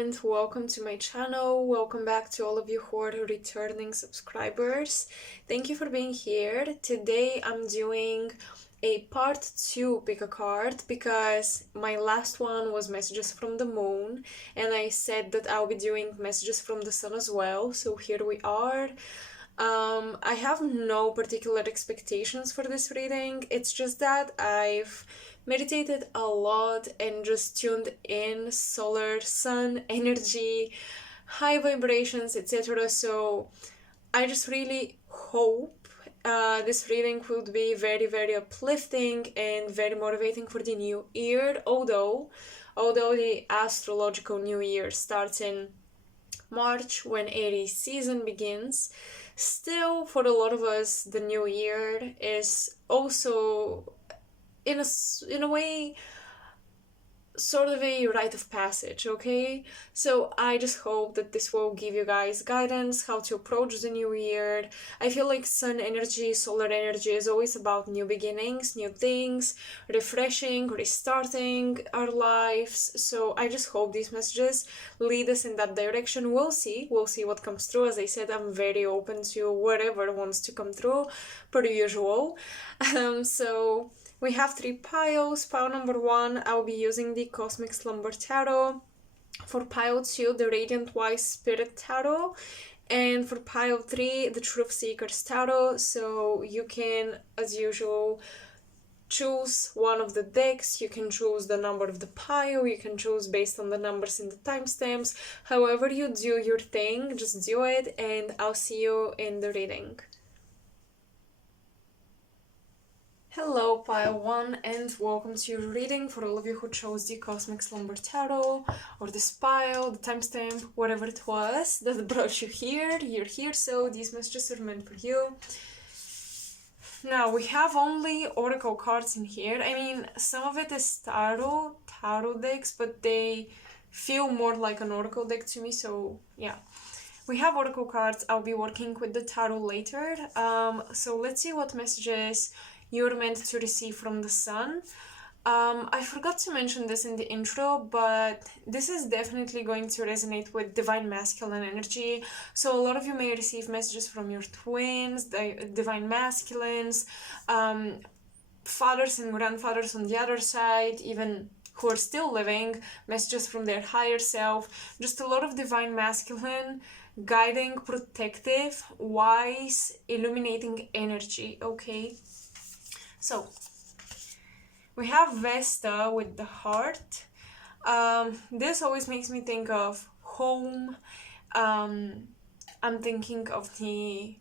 and welcome to my channel. Welcome back to all of you who are returning subscribers. Thank you for being here. Today I'm doing a part 2 pick a card because my last one was messages from the moon and I said that I'll be doing messages from the sun as well. So here we are. I have no particular expectations for this reading. It's just that I've meditated a lot and just tuned in solar, sun, energy, high vibrations, etc. So I just really hope this reading would be very, very uplifting and very motivating for the new year. Although the astrological new year starts in March when Aries season begins, still for a lot of us the new year is also in a way sort of a rite of passage, okay? So I just hope that this will give you guys guidance how to approach the new year. I feel like sun energy, solar energy is always about new beginnings, new things, refreshing, restarting our lives. So I just hope these messages lead us in that direction. We'll see what comes through. As I said, I'm very open to whatever wants to come through, per usual. So we have 3 piles. Pile number 1, I'll be using the Cosmic Slumber Tarot. For pile 2, the Radiant Wise Spirit Tarot. And for pile 3, the Truth Seekers Tarot. So you can, as usual, choose one of the decks. You can choose the number of the pile. You can choose based on the numbers in the timestamps. However you do your thing, just do it, and I'll see you in the reading. Hello pile 1 and welcome to your reading for all of you who chose the Cosmic Slumber Tarot or this pile, the timestamp, whatever it was that brought you here. You're here, so these messages are meant for you. Now we have only oracle cards in here. I mean, some of it is tarot decks, but they feel more like an oracle deck to me, so yeah. We have oracle cards. I'll be working with the tarot later. So let's see what messages you're meant to receive from the sun. I forgot to mention this in the intro, but this is definitely going to resonate with divine masculine energy. So a lot of you may receive messages from your twins, the divine masculines, fathers and grandfathers on the other side, even who are still living, messages from their higher self. Just a lot of divine masculine, guiding, protective, wise, illuminating energy, okay? So, we have Vesta with the heart. This always makes me think of home. I'm thinking of the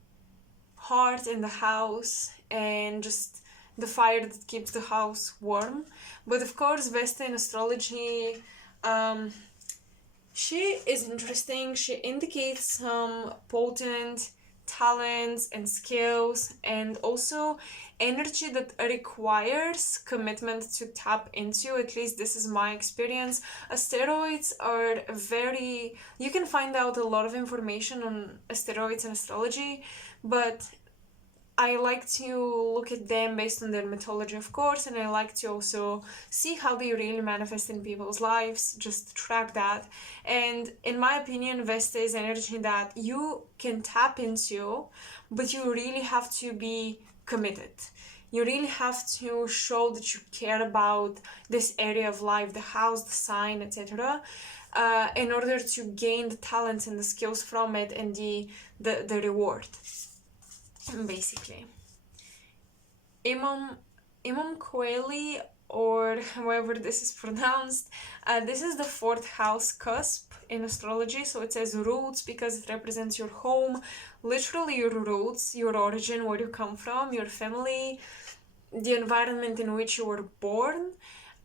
heart in the house and just the fire that keeps the house warm. But of course, Vesta in astrology, she is interesting. She indicates some potent talents and skills and also energy that requires commitment to tap into. At least this is my experience. Asteroids are very... You can find out a lot of information on asteroids and astrology, but I like to look at them based on their mythology, of course, and I like to also see how they really manifest in people's lives, just track that. And in my opinion, Vesta is energy that you can tap into, but you really have to be committed. You really have to show that you care about this area of life, the house, the sign, etc., in order to gain the talents and the skills from it and the reward. Basically, Imam Coeli, or however this is pronounced, this is the 4th house cusp in astrology. So it says roots because it represents your home, literally your roots, your origin, where you come from, your family, the environment in which you were born.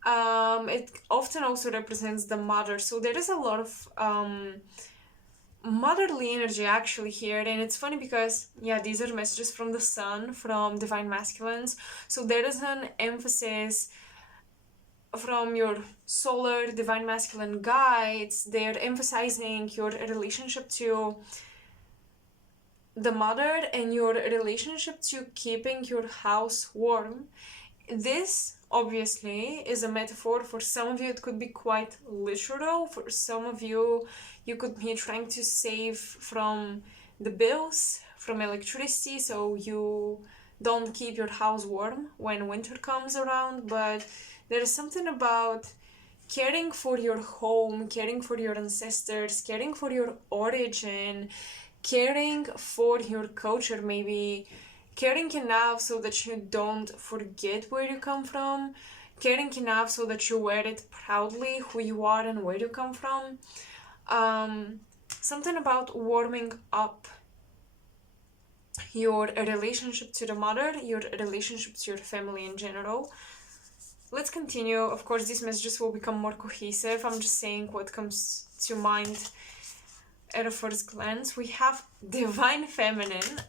It often also represents the mother, so there is a lot of motherly energy actually here. And it's funny because yeah, these are messages from the sun, from divine masculines, so there is an emphasis from your solar divine masculine guides. They're emphasizing your relationship to the mother and your relationship to keeping your house warm. This obviously is a metaphor. For some of you it could be quite literal. For some of you, you could be trying to save from the bills, from electricity, so you don't keep your house warm when winter comes around. But there is something about caring for your home, caring for your ancestors, caring for your origin, caring for your culture, maybe caring enough so that you don't forget where you come from, caring enough so that you wear it proudly, who you are and where you come from. Something about warming up your relationship to the mother, your relationship to your family in general. Let's continue. Of course, these messages will become more cohesive. I'm just saying what comes to mind at a first glance. We have divine feminine.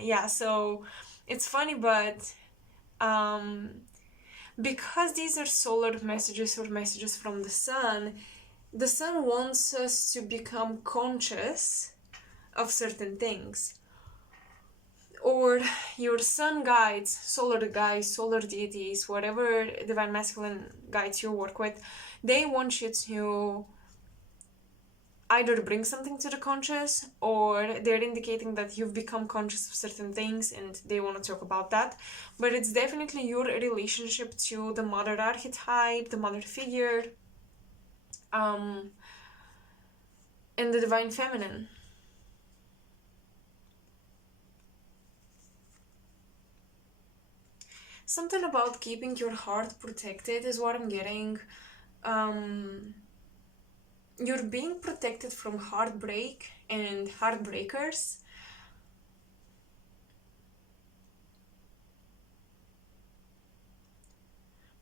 Yeah, so it's funny, but because these are solar messages or messages from the sun wants us to become conscious of certain things. Or your sun guides, solar deities, whatever divine masculine guides you work with, they want you to either bring something to the conscious, or they're indicating that you've become conscious of certain things and they want to talk about that. But it's definitely your relationship to the mother archetype, the mother figure, and the divine feminine. Something about keeping your heart protected is what I'm getting. You're being protected from heartbreak and heartbreakers.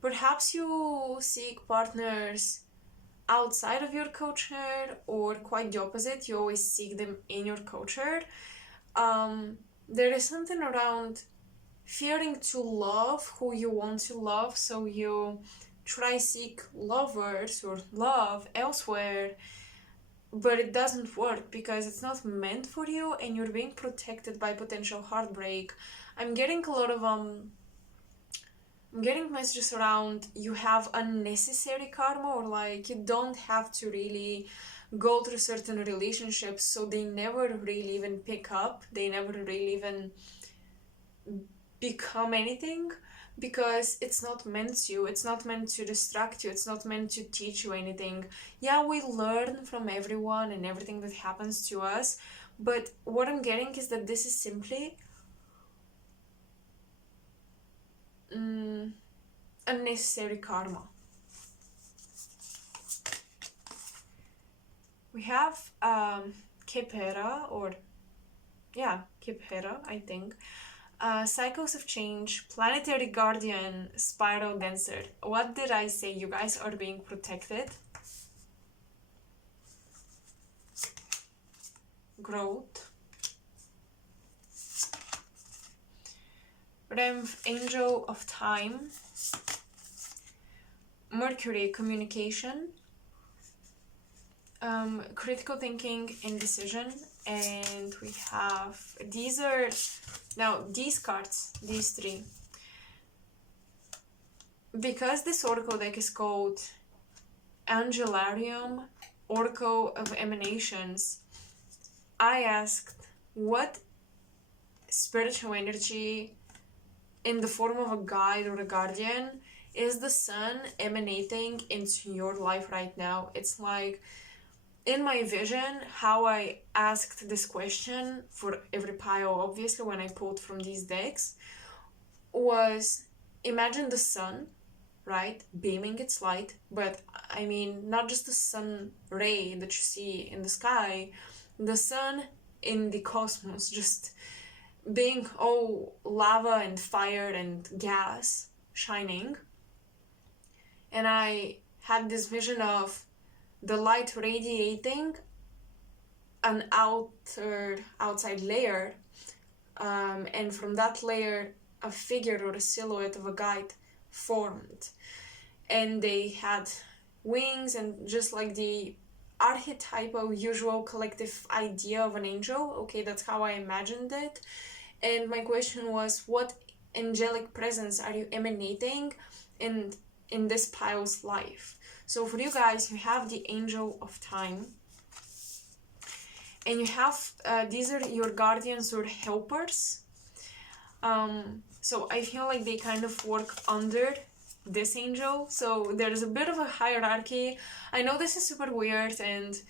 Perhaps you seek partners outside of your culture, or quite the opposite, you always seek them in your culture. There is something around fearing to love who you want to love, so you try seek lovers or love elsewhere, but it doesn't work because it's not meant for you and you're being protected by potential heartbreak. I'm getting a lot of I'm getting messages around you have unnecessary karma, or like you don't have to really go through certain relationships, so they never really even pick up, they never really even become anything, because it's not meant to. It's not meant to distract you. It's not meant to teach you anything. Yeah, we learn from everyone and everything that happens to us, but what I'm getting is that this is simply unnecessary karma. We have Kepera, or yeah, Kepera, I think. Cycles of Change, Planetary Guardian, Spiral Dancer. What did I say? You guys are being protected. Growth. Remph, Angel of Time. Mercury, Communication. Critical Thinking, Indecision. And we have, these are, now these cards, these three. Because this oracle deck is called Angelarium, Oracle of Emanations, I asked what spiritual energy in the form of a guide or a guardian is the sun emanating into your life right now. It's like, in my vision, how I asked this question for every pile, obviously, when I pulled from these decks, was imagine the sun, right, beaming its light, but I mean, not just the sun ray that you see in the sky, the sun in the cosmos, just being all lava and fire and gas shining. And I had this vision of the light radiating an outside layer, and from that layer a figure or a silhouette of a guide formed, and they had wings, and just like the archetypal usual collective idea of an angel. Okay, that's how I imagined it. And my question was, what angelic presence are you emanating in this pile's life. So for you guys, you have the Angel of Time, and you have these are your guardians or helpers. So I feel like they kind of work under this angel, so there's a bit of a hierarchy. I know this is super weird and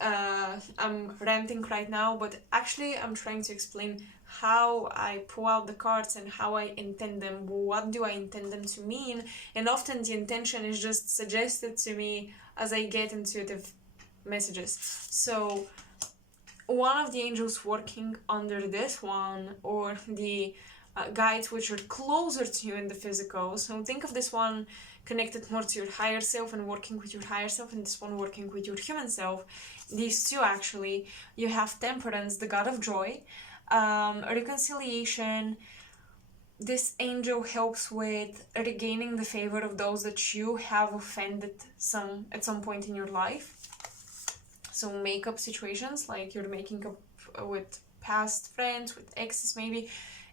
I'm ranting right now, but actually I'm trying to explain how I pull out the cards and how I intend them. What do I intend them to mean? And often the intention is just suggested to me as I get intuitive messages. So one of the angels working under this one, or the guides which are closer to you in the physical. So think of this one connected more to your higher self and working with your higher self, and this one working with your human self. These two actually, you have Temperance, the god of joy, reconciliation. This angel helps with regaining the favor of those that you have offended at some point in your life. So make-up situations, like you're making up with past friends, with exes maybe.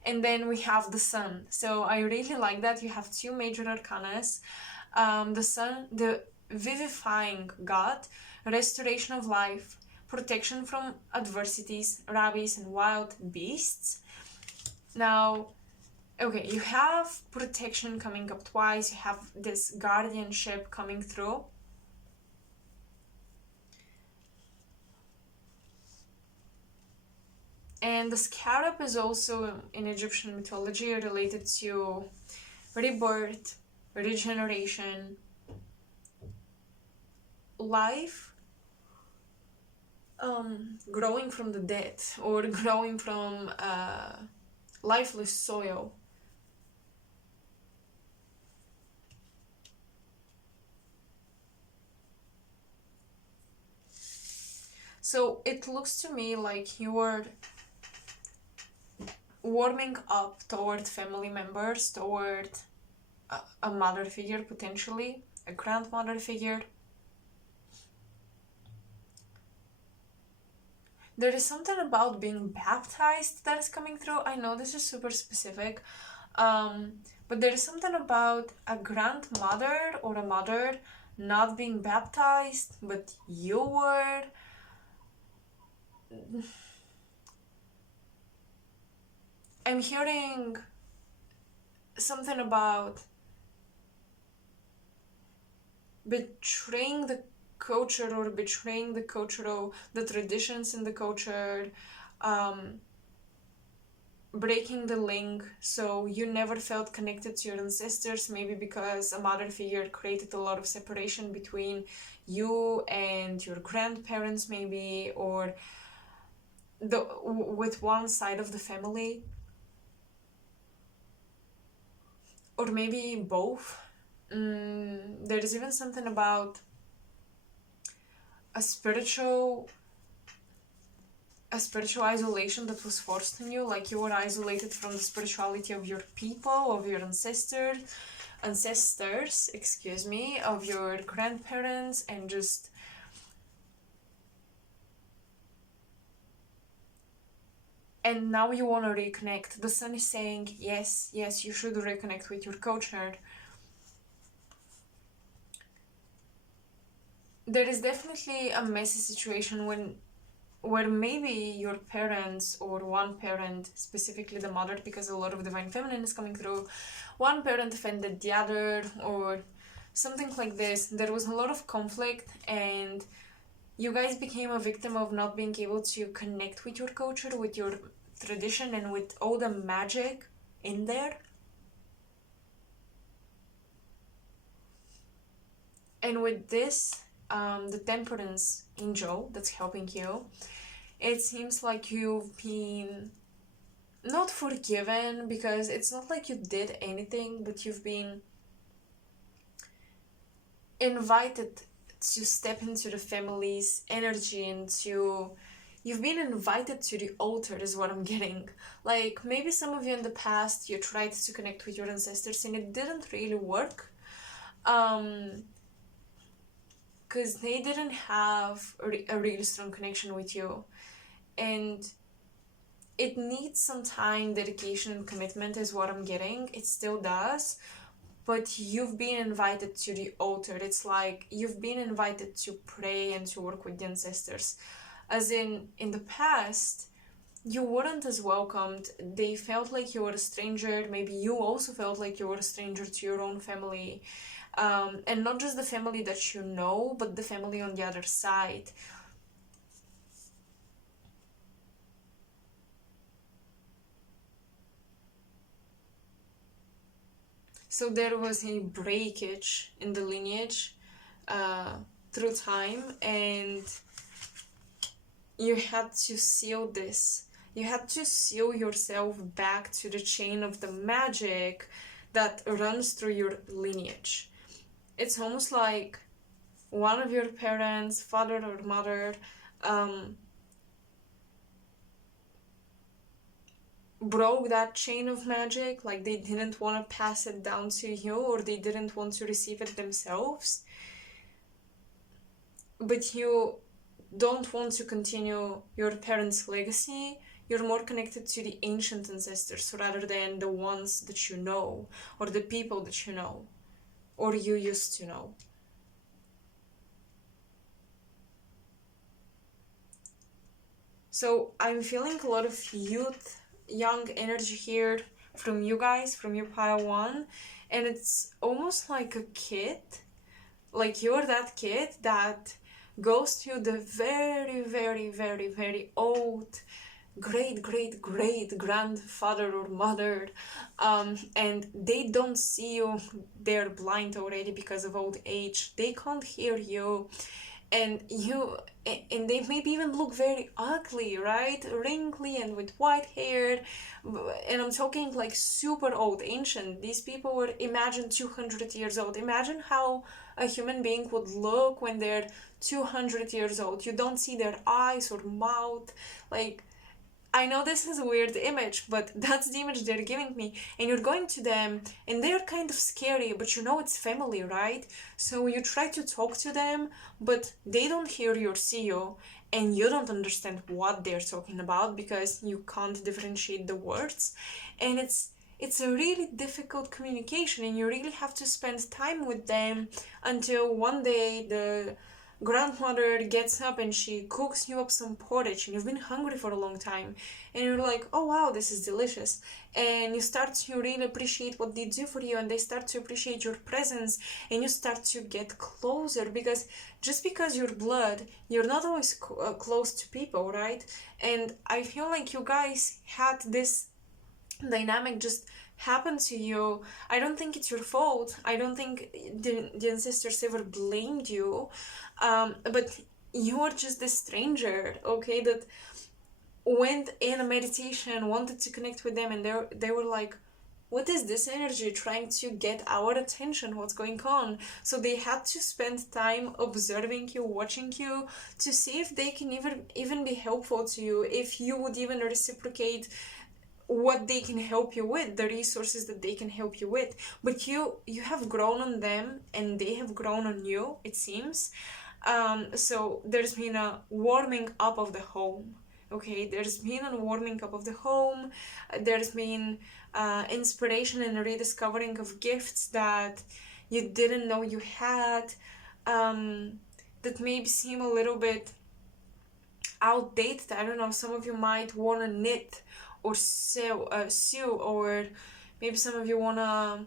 And then we have the Sun. So I really like that. You have two major arcanas. The Sun, the vivifying god, restoration of life, protection from adversities, rabies, and wild beasts. Now, okay, you have protection coming up twice. You have this guardianship coming through. And the scarab is also in Egyptian mythology related to rebirth, regeneration, life, growing from the dead, or growing from lifeless soil. So it looks to me like you are warming up toward family members, toward a mother figure, potentially a grandmother figure. There is something about being baptized that is coming through. I know this is super specific, but there is something about a grandmother or a mother not being baptized, but you were. I'm hearing something about betraying the culture, or betraying the cultural, the traditions in the culture, breaking the link, so you never felt connected to your ancestors, maybe because a mother figure created a lot of separation between you and your grandparents maybe, or with one side of the family, or maybe both. There is even something about a spiritual isolation that was forced on you, like you were isolated from the spirituality of your people, of your ancestors, of your grandparents, and just and now you want to reconnect. The Sun is saying yes, you should reconnect with your culture. There is definitely a messy situation where maybe your parents, or one parent, specifically the mother, because a lot of divine feminine is coming through, one parent offended the other, or something like this. There was a lot of conflict, and you guys became a victim of not being able to connect with your culture, with your tradition, and with all the magic in there. And with this, the Temperance angel that's helping you, it seems like you've been not forgiven, because it's not like you did anything, but you've been invited to step into the family's energy, and you've been invited to the altar, is what I'm getting. Like, maybe some of you in the past, you tried to connect with your ancestors and it didn't really work, because they didn't have a really strong connection with you, and it needs some time, dedication, and commitment, is what I'm getting. It still does, but you've been invited to the altar. It's like you've been invited to pray and to work with the ancestors. As in the past, you weren't as welcomed. They felt like you were a stranger. Maybe you also felt like you were a stranger to your own family. And not just the family that you know, but the family on the other side. So there was a breakage in the lineage through time, and you had to seal this. You had to seal yourself back to the chain of the magic that runs through your lineage. It's almost like one of your parents, father or mother, broke that chain of magic, like they didn't want to pass it down to you, or they didn't want to receive it themselves, but you don't want to continue your parents' legacy. You're more connected to the ancient ancestors rather than the ones that you know, or the people that you know, or you used to know. So I'm feeling a lot of youth, young energy here from you guys, from your pile one, and it's almost like a kid. Like you're that kid that goes to the very, very, very, very old great great great grandfather or mother, and they don't see you. They're blind already because of old age. They can't hear you, and they maybe even look very ugly, right? Wrinkly and with white hair. And I'm talking like super old, ancient. These people were, imagine, 200 years old. Imagine how a human being would look when they're 200 years old. You don't see their eyes or mouth. Like, I know this is a weird image, but that's the image they're giving me. And you're going to them, and they're kind of scary, but you know it's family, right? So you try to talk to them, but they don't hear you or see you, and you don't understand what they're talking about because you can't differentiate the words. And it's a really difficult communication, and you really have to spend time with them until one day the grandmother gets up and she cooks you up some porridge, and you've been hungry for a long time, and you're like, oh wow, this is delicious, and you start to really appreciate what they do for you, and they start to appreciate your presence, and you start to get closer, because just because you're blood, you're not always close to people, right? And I feel like you guys had this dynamic just happen to you. I don't think it's your fault. I don't think the ancestors ever blamed you, but you are just a stranger, okay, that went in a meditation, wanted to connect with them, and they were like, what is this energy trying to get our attention? What's going on? So they had to spend time observing you, watching you, to see if they can even be helpful to you, if you would even reciprocate what they can help you with, the resources that they can help you with. But you have grown on them, and they have grown on you, it seems. So there's been a warming up of the home. Okay, there's been a warming up of the home. There's been inspiration and rediscovering of gifts that you didn't know you had, that maybe seem a little bit outdated. I don't know, some of you might want to knit or sew, or maybe some of you want to,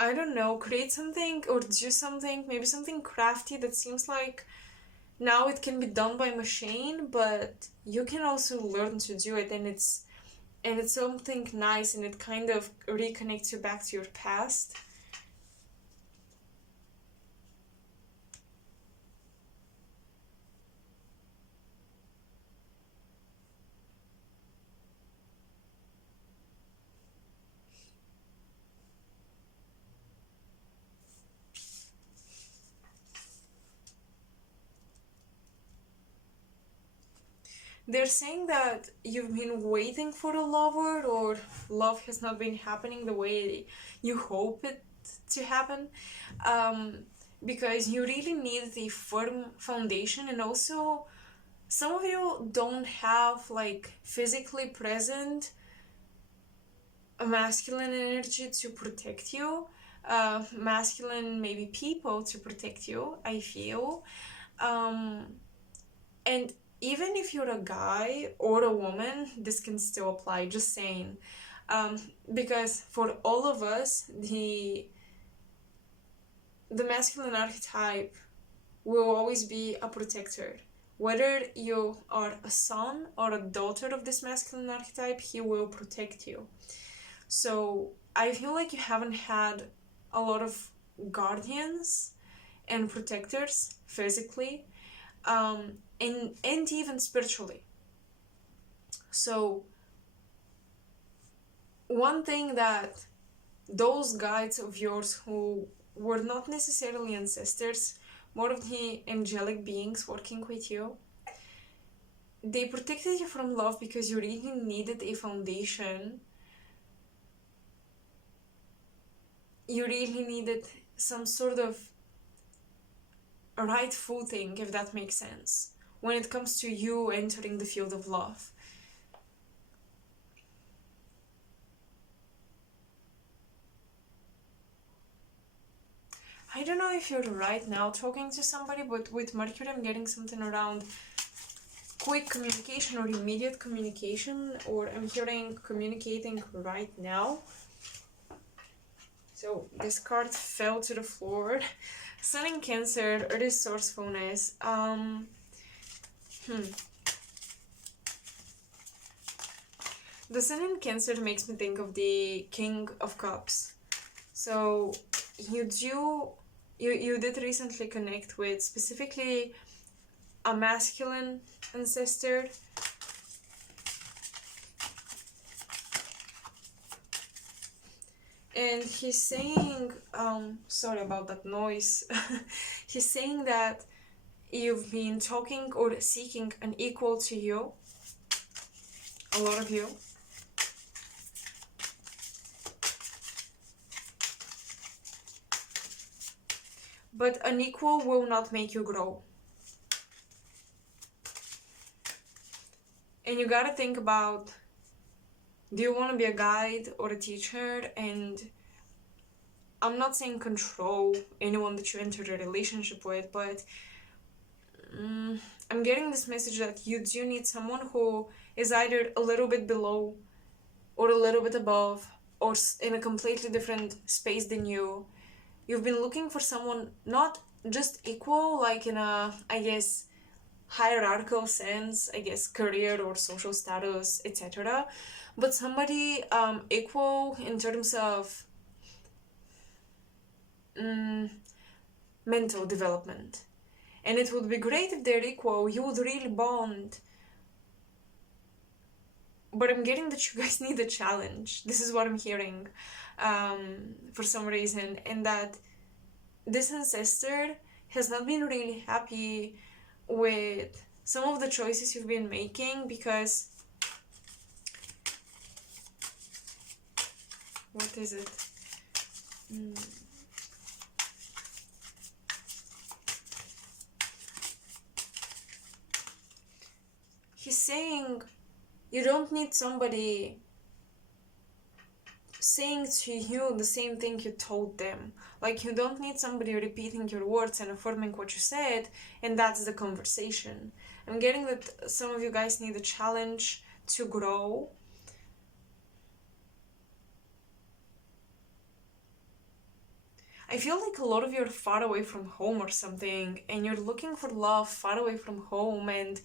I don't know, create something or do something, maybe something crafty that seems like now it can be done by machine, but you can also learn to do it, and it's something nice, and it kind of reconnects you back to your past. They're saying that you've been waiting for a lover, or love has not been happening the way you hope it to happen, because you really need the firm foundation, and also some of you don't have like physically present a masculine energy to protect you, masculine maybe people to protect you, I feel. And even if you're a guy or a woman, this can still apply, just saying. Because for all of us, the masculine archetype will always be a protector. Whether you are a son or a daughter of this masculine archetype, he will protect you. So I feel like you haven't had a lot of guardians and protectors physically, and even spiritually. So one thing that those guides of yours who were not necessarily ancestors, more of the angelic beings working with you, they protected you from love because you really needed a foundation. You really needed some sort of right footing, if that makes sense, when it comes to you entering the field of love. I don't know if you're right now talking to somebody, but with Mercury I'm getting something around quick communication or immediate communication, or I'm hearing communicating right now. So this card fell to the floor. Sun in Cancer, resourcefulness. The Sun in Cancer makes me think of the King of Cups. So you did recently connect with specifically a masculine ancestor. And he's saying, sorry about that noise. He's saying that you've been talking or seeking an equal to you, a lot of you. But an equal will not make you grow. And you gotta think about, do you want to be a guide or a teacher? And I'm not saying control anyone that you enter a relationship with, but I'm getting this message that you do need someone who is either a little bit below or a little bit above or in a completely different space than you. You've been looking for someone not just equal, like in a, I guess, hierarchical sense, I guess, career or social status, etc., but somebody equal in terms of mental development. And it would be great if they're equal, you would really bond. But I'm getting that you guys need a challenge. This is what I'm hearing for some reason. And that this ancestor has not been really happy with some of the choices you've been making, because what is it? He's saying you don't need somebody saying to you the same thing you told them. Like, you don't need somebody repeating your words and affirming what you said, and that's the conversation. I'm getting that some of you guys need a challenge to grow. I feel like a lot of you are far away from home or something, and you're looking for love far away from home, and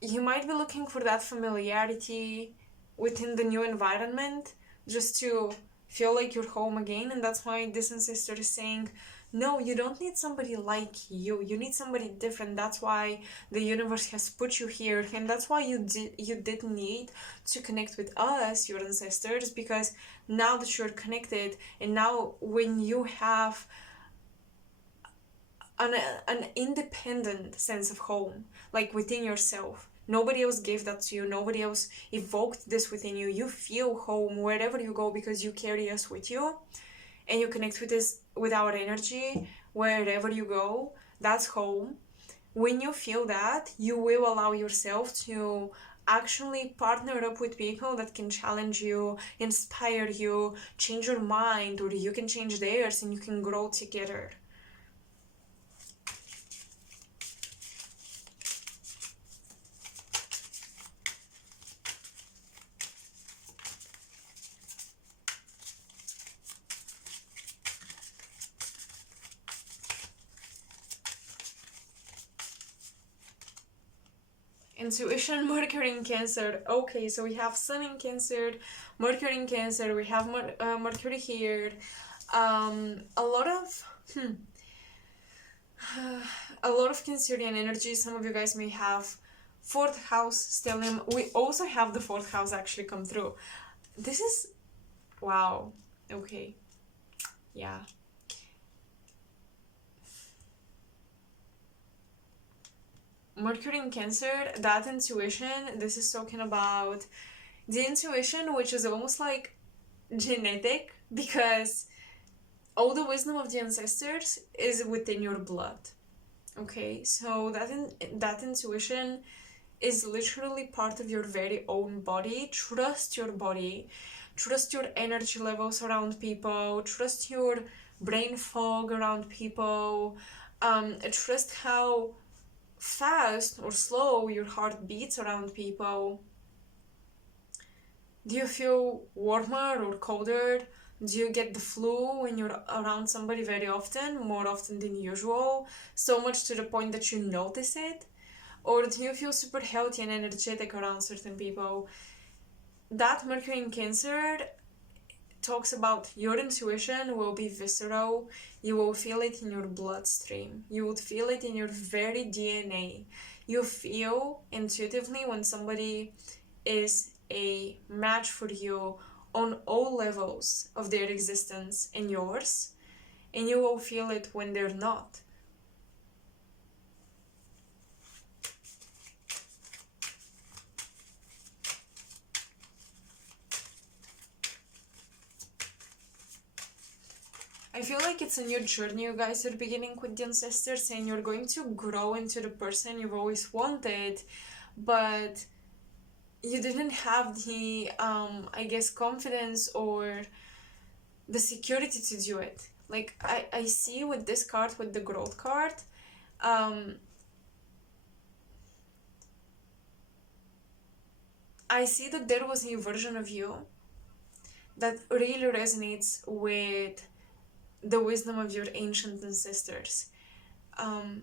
you might be looking for that familiarity within the new environment, just to feel like you're home again. And that's why this ancestor is saying, no, you don't need somebody like you need somebody different. That's why the universe has put you here, and that's why you did need to connect with us, your ancestors, because now that you're connected, and now when you have an independent sense of home, like within yourself, nobody else gave that to you, nobody else evoked this within you, you feel home wherever you go because you carry us with you, and you connect with our energy wherever you go. That's home. When you feel that, you will allow yourself to actually partner up with people that can challenge you, inspire you, change your mind, or you can change theirs and you can grow together. Intuition, Mercury in Cancer. Okay, so we have Sun in Cancer, Mercury in Cancer, we have Mercury here. A lot of a lot of Cancerian energy. Some of you guys may have fourth house stellium. We also have the fourth house actually come through. This is wow. Okay, yeah. Mercury in Cancer, that intuition, this is talking about the intuition, which is almost like genetic, because all the wisdom of the ancestors is within your blood. Okay, so that intuition is literally part of your very own body. Trust your body, trust your energy levels around people, trust your brain fog around people, trust how fast or slow your heart beats around people. Do you feel warmer or colder? Do you get the flu when you're around somebody very often, more often than usual, so much to the point that you notice it? Or do you feel super healthy and energetic around certain people? That Mercury in Cancer talks about your intuition will be visceral. You will feel it in your bloodstream. You would feel it in your very DNA. You feel intuitively when somebody is a match for you on all levels of their existence and yours, and you will feel it when they're not. I feel like it's a new journey you guys are beginning with the ancestors, and you're going to grow into the person you've always wanted, but you didn't have the I guess confidence or the security to do it. Like I see with this card, with the growth card, I see that there was a version of you that really resonates with the wisdom of your ancient ancestors. And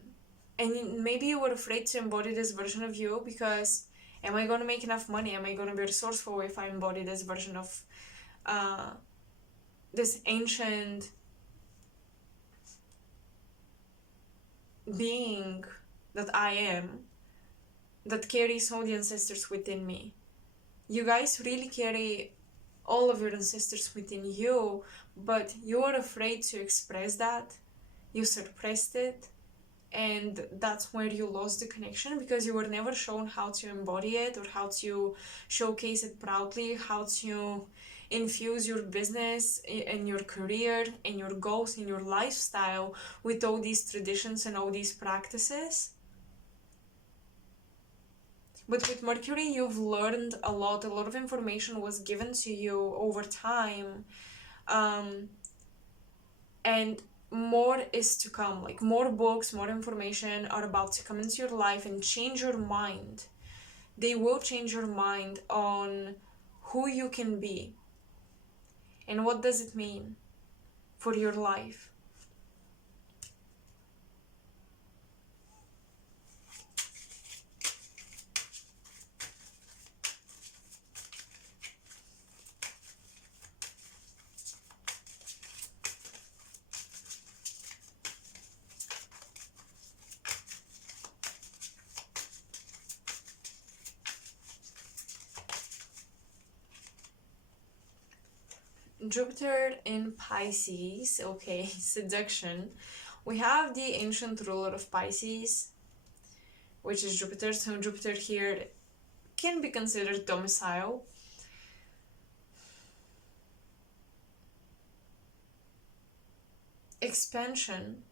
maybe you were afraid to embody this version of you because, am I going to make enough money? Am I going to be resourceful if I embody this version of this ancient being that I am, that carries all the ancestors within me? You guys really carry all of your ancestors within you, but you are afraid to express that. You suppressed it, and that's where you lost the connection, because you were never shown how to embody it or how to showcase it proudly, how to infuse your business and your career and your goals and your lifestyle with all these traditions and all these practices. But with Mercury, you've learned a lot of information was given to you over time, and more is to come. Like, more books, more information are about to come into your life and change your mind. They will change your mind on who you can be and what does it mean for your life. Jupiter in Pisces, okay, seduction. We have the ancient ruler of Pisces, which is Jupiter. So Jupiter here can be considered domicile. Expansion,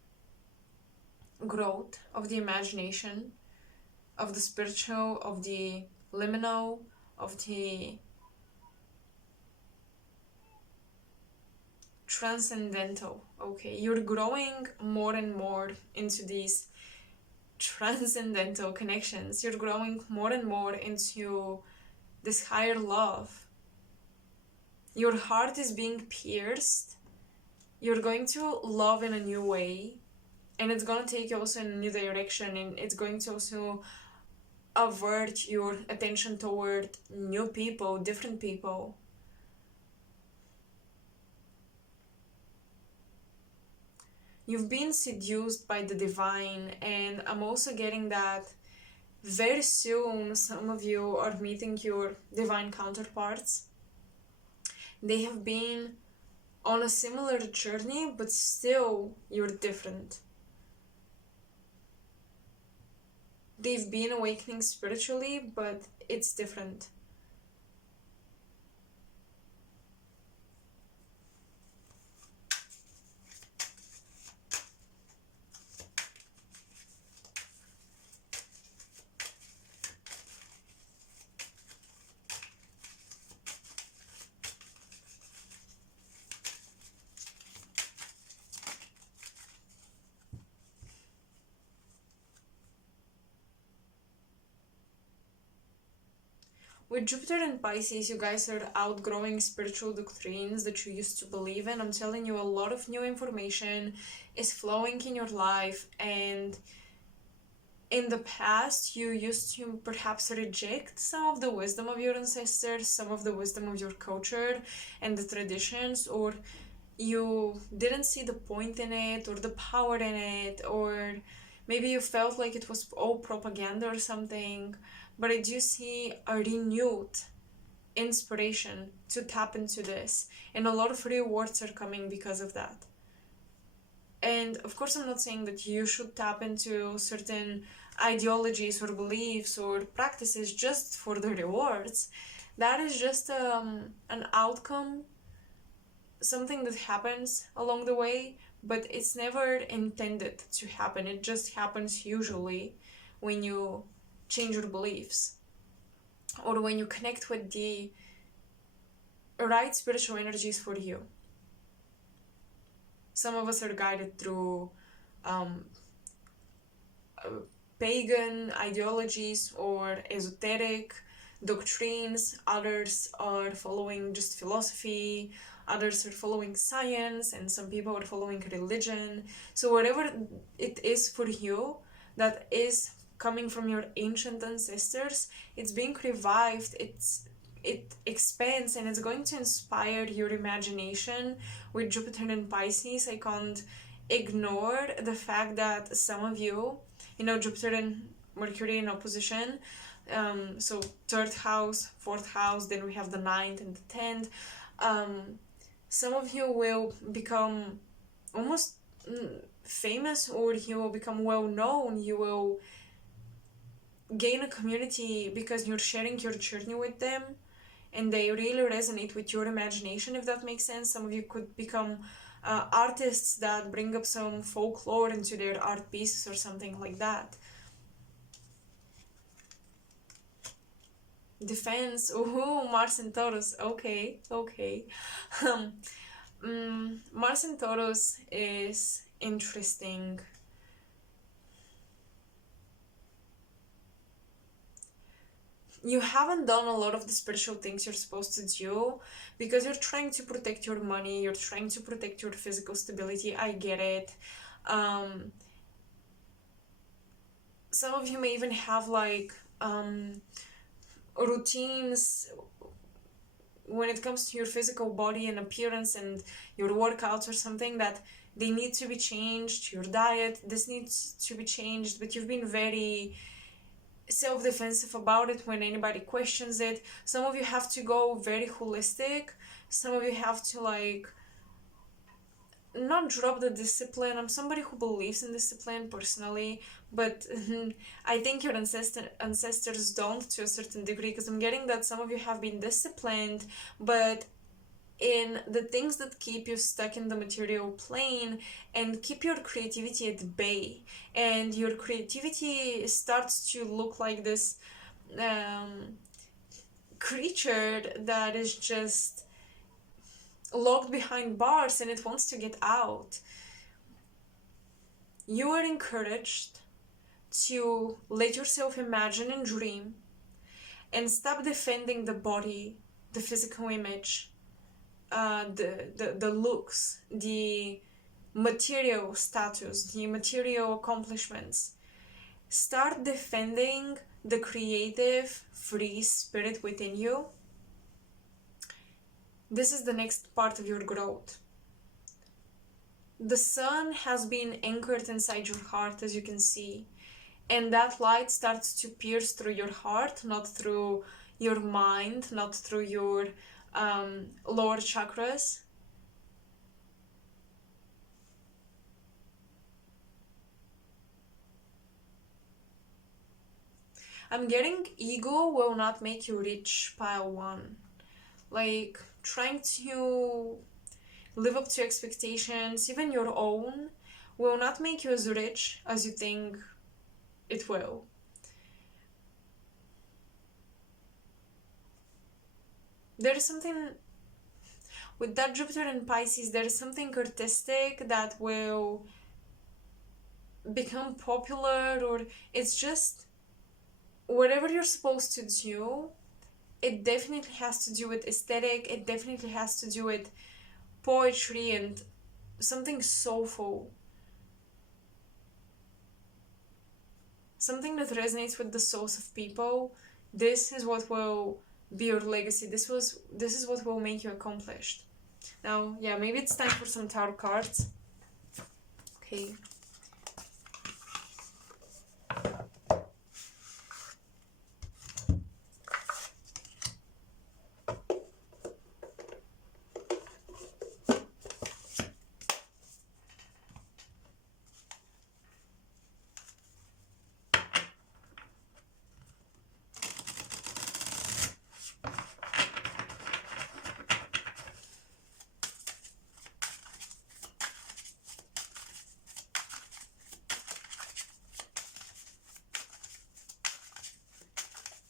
growth of the imagination, of the spiritual, of the liminal, of the transcendental. Okay, you're growing more and more into these transcendental connections. You're growing more and more into this higher love. Your heart is being pierced. You're going to love in a new way, and it's going to take you also in a new direction, and it's going to also avert your attention toward new people, different people. You've been seduced by the divine, and I'm also getting that very soon some of you are meeting your divine counterparts. They have been on a similar journey, but still you're different. They've been awakening spiritually, but it's different. With Jupiter and Pisces, you guys are outgrowing spiritual doctrines that you used to believe in. I'm telling you, a lot of new information is flowing in your life, and in the past, you used to perhaps reject some of the wisdom of your ancestors, some of the wisdom of your culture and the traditions, or you didn't see the point in it or the power in it, or maybe you felt like it was all propaganda or something. But I do see a renewed inspiration to tap into this, and a lot of rewards are coming because of that. And of course, I'm not saying that you should tap into certain ideologies or beliefs or practices just for the rewards. That is just an outcome, something that happens along the way, but it's never intended to happen. It just happens usually when you change your beliefs, or when you connect with the right spiritual energies for you. Some of us are guided through pagan ideologies or esoteric doctrines. Others are following just philosophy. Others are following science, and some people are following religion. So whatever it is for you that is coming from your ancient ancestors, it's being revived, it expands, and it's going to inspire your imagination. With Jupiter and Pisces, I can't ignore the fact that some of you, Jupiter and Mercury in opposition, so 3rd house, 4th house, then we have the 9th and the 10th. Some of you will become almost famous, or you will become well known. You will gain a community because you're sharing your journey with them, and they really resonate with your imagination, if that makes sense. Some of you could become artists that bring up some folklore into their art pieces or something like that. Defense. Oh, Mars and Taurus. Okay. Mars and Taurus is interesting. You haven't done a lot of the spiritual things you're supposed to do because you're trying to protect your money, you're trying to protect your physical stability. I get it. Some of you may even have like routines when it comes to your physical body and appearance and your workouts or something, that they need to be changed. Your diet, this needs to be changed, but you've been very self-defensive about it when anybody questions it. Some of you have to go very holistic. Some of you have to like not drop the discipline. I'm somebody who believes in discipline personally, but I think your ancestors don't, to a certain degree, because I'm getting that some of you have been disciplined, but in the things that keep you stuck in the material plane and keep your creativity at bay, and your creativity starts to look like this creature that is just locked behind bars and it wants to get out. You are encouraged to let yourself imagine and dream and stop defending the body, the physical image, the looks, the material status, the material accomplishments. Start defending the creative, free spirit within you. This is the next part of your growth. The sun has been anchored inside your heart, as you can see, and that light starts to pierce through your heart, not through your mind, not through your lower chakras. I'm getting ego will not make you rich, pile 1. Like, trying to live up to expectations, even your own, will not make you as rich as you think it will. There is something with that Jupiter in Pisces, there is something artistic that will become popular, or it's just whatever you're supposed to do. It definitely has to do with aesthetic, it definitely has to do with poetry and something soulful. Something that resonates with the souls of people. This is what will be your legacy. This is what will make you accomplished. Now, yeah, maybe it's time for some tarot cards. Okay.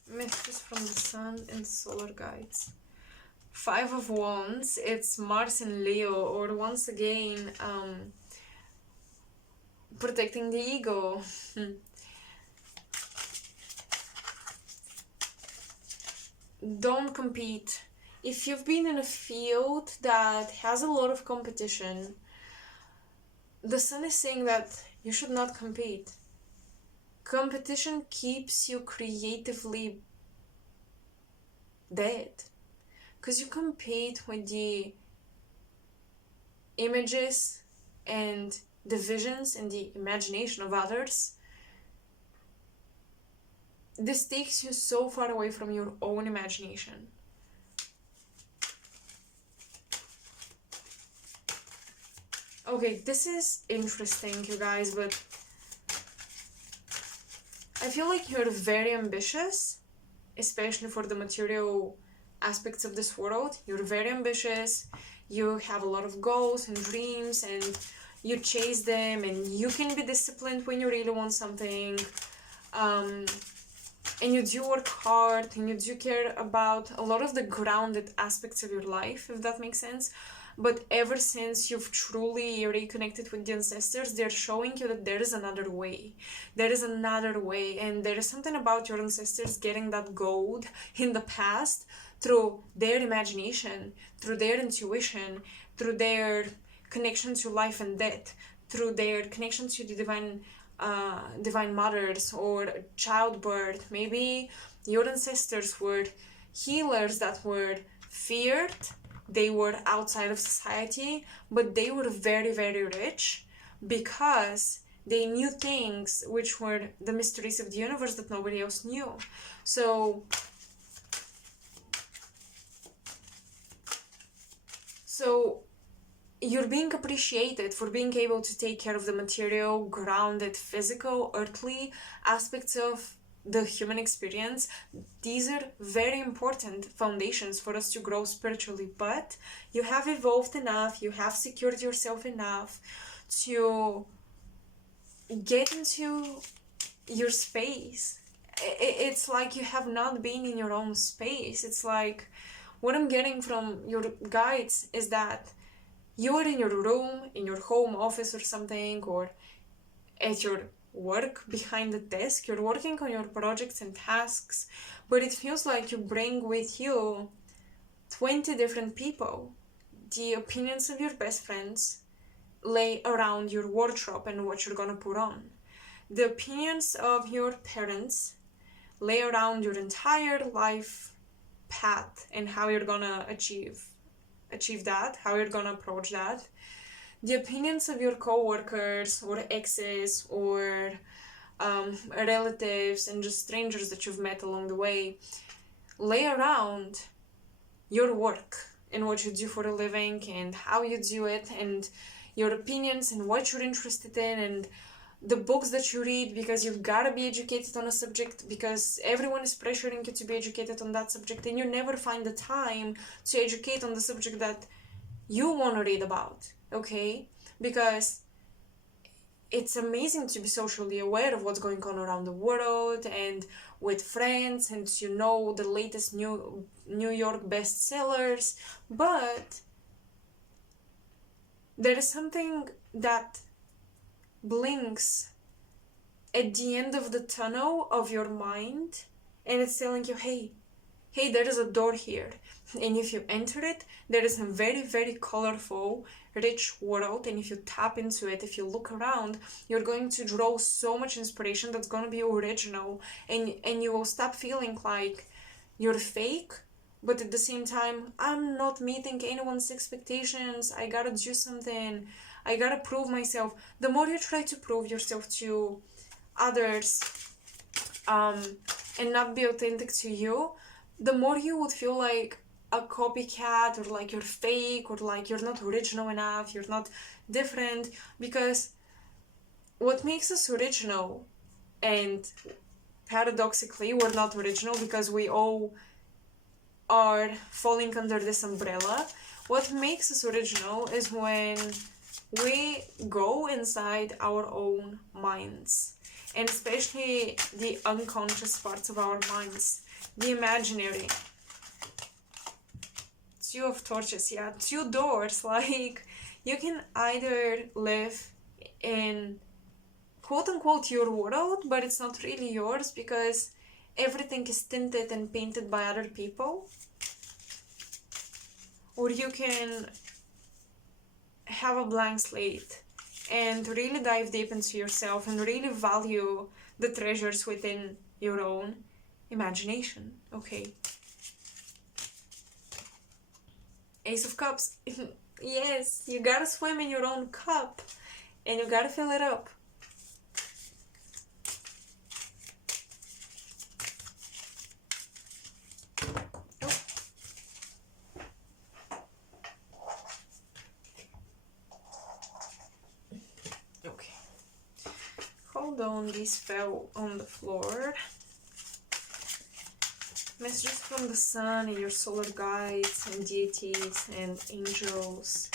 Messages from the sun and solar guides. 5 of Wands, it's Mars in Leo, or once again, protecting the ego. Don't compete. If you've been in a field that has a lot of competition, the sun is saying that you should not compete. Competition keeps you creatively dead, because you compete with the images and the visions and the imagination of others. This takes you so far away from your own imagination. Okay, this is interesting, you guys, but I feel like you're very ambitious, especially for the material aspects of this world. You're very ambitious, you have a lot of goals and dreams, and you chase them, and you can be disciplined when you really want something, and you do work hard, and you do care about a lot of the grounded aspects of your life, if that makes sense. But ever since you've truly reconnected with the ancestors, they're showing you that there is another way. There is another way, and there is something about your ancestors getting that gold in the past through their imagination, through their intuition, through their connection to life and death, through their connection to the divine mothers or childbirth. Maybe your ancestors were healers that were feared. They were outside of society, but they were very, very rich because they knew things which were the mysteries of the universe that nobody else knew. So you're being appreciated for being able to take care of the material, grounded, physical, earthly aspects of the human experience. These are very important foundations for us to grow spiritually, but you have evolved enough, you have secured yourself enough to get into your space it's like you have not been in your own space. It's like, what I'm getting from your guides is that you are in your room, in your home office or something, or at your work behind the desk, you're working on your projects and tasks, but it feels like you bring with you 20 different people. The opinions of your best friends lay around your wardrobe and what you're gonna put on. The opinions of your parents lay around your entire life path and how you're gonna achieve that, how you're gonna approach that. The opinions of your co-workers or exes or relatives and just strangers that you've met along the way lay around your work and what you do for a living and how you do it, and your opinions and what you're interested in, and the books that you read, because you've got to be educated on a subject, because everyone is pressuring you to be educated on that subject, and you never find the time to educate on the subject that you want to read about, okay? Because it's amazing to be socially aware of what's going on around the world and with friends, and to know the latest New York bestsellers, but there is something that blinks at the end of the tunnel of your mind, and it's telling you, hey, there is a door here, and if you enter it, there is a very, very colorful, rich world, and if you tap into it, if you look around, you're going to draw so much inspiration that's going to be original, and you will stop feeling like you're fake, but at the same time, I'm not meeting anyone's expectations, I gotta do something, I gotta prove myself. The more you try to prove yourself to others and not be authentic to you, the more you would feel like a copycat, or like you're fake, or like you're not original enough, you're not different. Because what makes us original, and paradoxically we're not original because we all are falling under this umbrella, what makes us original is when we go inside our own minds, and especially the unconscious parts of our minds, the imaginary. Two of torches, yeah, two doors. Like, you can either live in quote unquote your world, but it's not really yours because everything is tinted and painted by other people, or you can have a blank slate and really dive deep into yourself and really value the treasures within your own imagination. Okay. Ace of Cups. Yes, you gotta swim in your own cup and you gotta fill it up. Okay. Hold on, these fell on the floor. Messages from the sun and your solar guides and deities and angels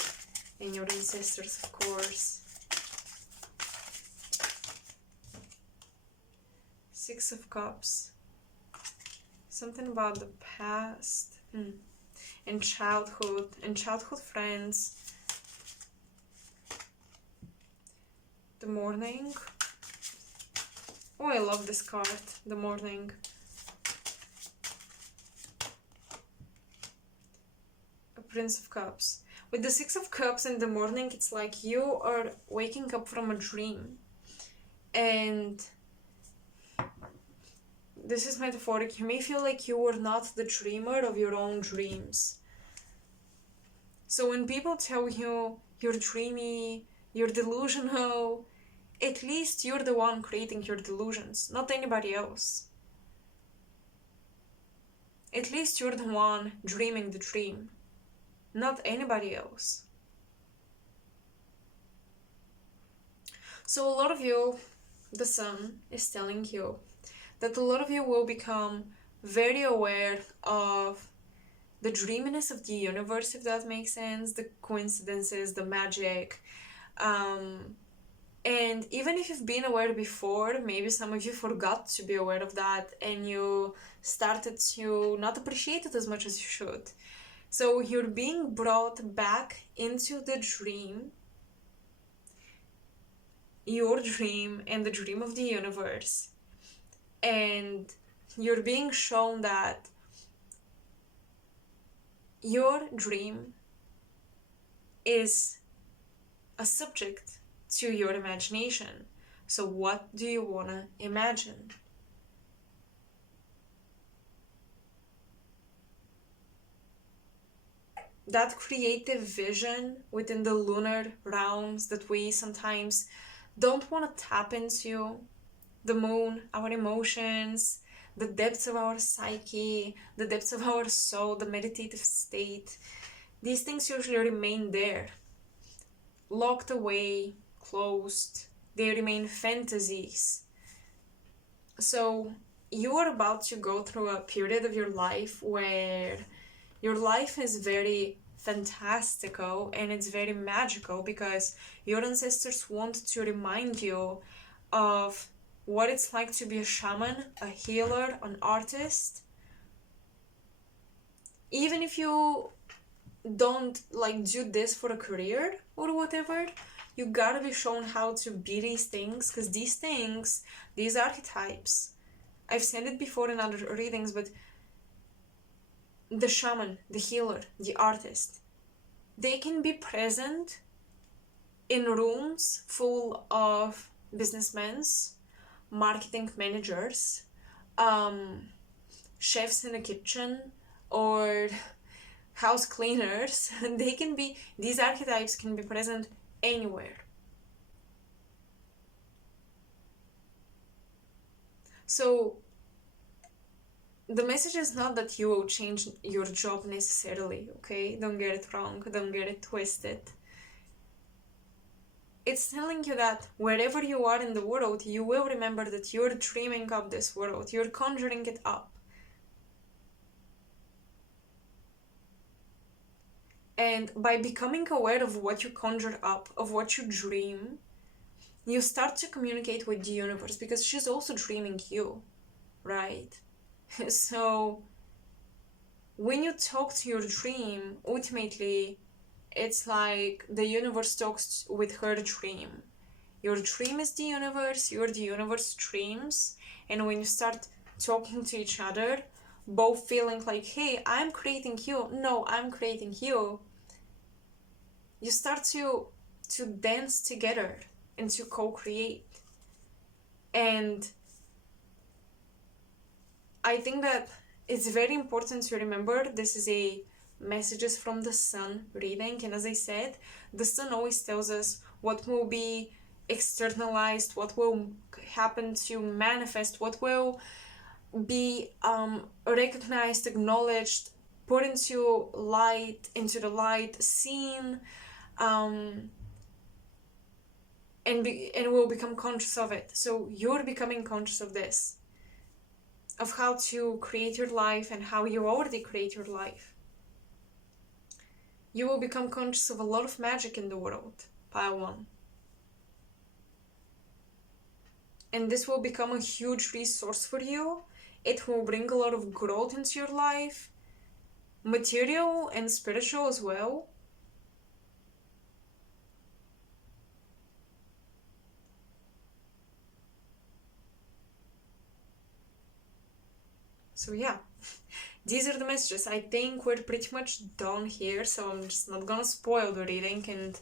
and your ancestors, of course. Six of Cups. Something about the past and childhood friends. The Morning. Oh, I love this card, the Morning. Prince of Cups. With the Six of Cups in the morning, it's like you are waking up from a dream. And this is metaphoric. You may feel like you were not the dreamer of your own dreams. So when people tell you you're dreamy, you're delusional, at least you're the one creating your delusions, not anybody else. At least you're the one dreaming the dream, not anybody else. So a lot of you, the sun is telling you that a lot of you will become very aware of the dreaminess of the universe, if that makes sense, the coincidences, the magic, and And even if you've been aware before, maybe some of you forgot to be aware of that and you started to not appreciate it as much as you should. So you're being brought back into the dream, your dream and the dream of the universe. And you're being shown that your dream is a subject to your imagination. So what do you want to imagine? That creative vision within the lunar realms that we sometimes don't want to tap into, the moon, our emotions, the depths of our psyche, the depths of our soul, the meditative state, these things usually remain there, locked away, closed. They remain fantasies. So you are about to go through a period of your life where your life is very fantastical and it's very magical, because your ancestors want to remind you of what it's like to be a shaman, a healer, an artist. Even if you don't like do this for a career or whatever, you gotta be shown how to be these things, because these things, these archetypes, I've said it before in other readings, but the shaman, the healer, the artist, they can be present in rooms full of businessmen, marketing managers, chefs in a kitchen, or house cleaners. These archetypes can be present anywhere. So the message is not that you will change your job necessarily, okay? Don't get it wrong, don't get it twisted. It's telling you that wherever you are in the world, you will remember that you're dreaming up this world, you're conjuring it up. And by becoming aware of what you conjure up, of what you dream, you start to communicate with the universe, because she's also dreaming you, right? So when you talk to your dream, ultimately it's like the universe talks with her dream. Your dream is the universe, you're the universe dreams, and when you start talking to each other, both feeling like, hey, I'm creating you, no, I'm creating you, you start to dance together and to co-create. And I think that it's very important to remember this is a messages from the sun reading, and as I said, the sun always tells us what will be externalized, what will happen to manifest, what will be recognized, acknowledged, put into the light, seen, and will become conscious of it. So you're becoming conscious of this, of how to create your life and how you already create your life. You will become conscious of a lot of magic in the world, pile one. And this will become a huge resource for you. It will bring a lot of growth into your life, material and spiritual as well. So yeah, these are the messages. I think we're pretty much done here, so I'm just not gonna spoil the reading and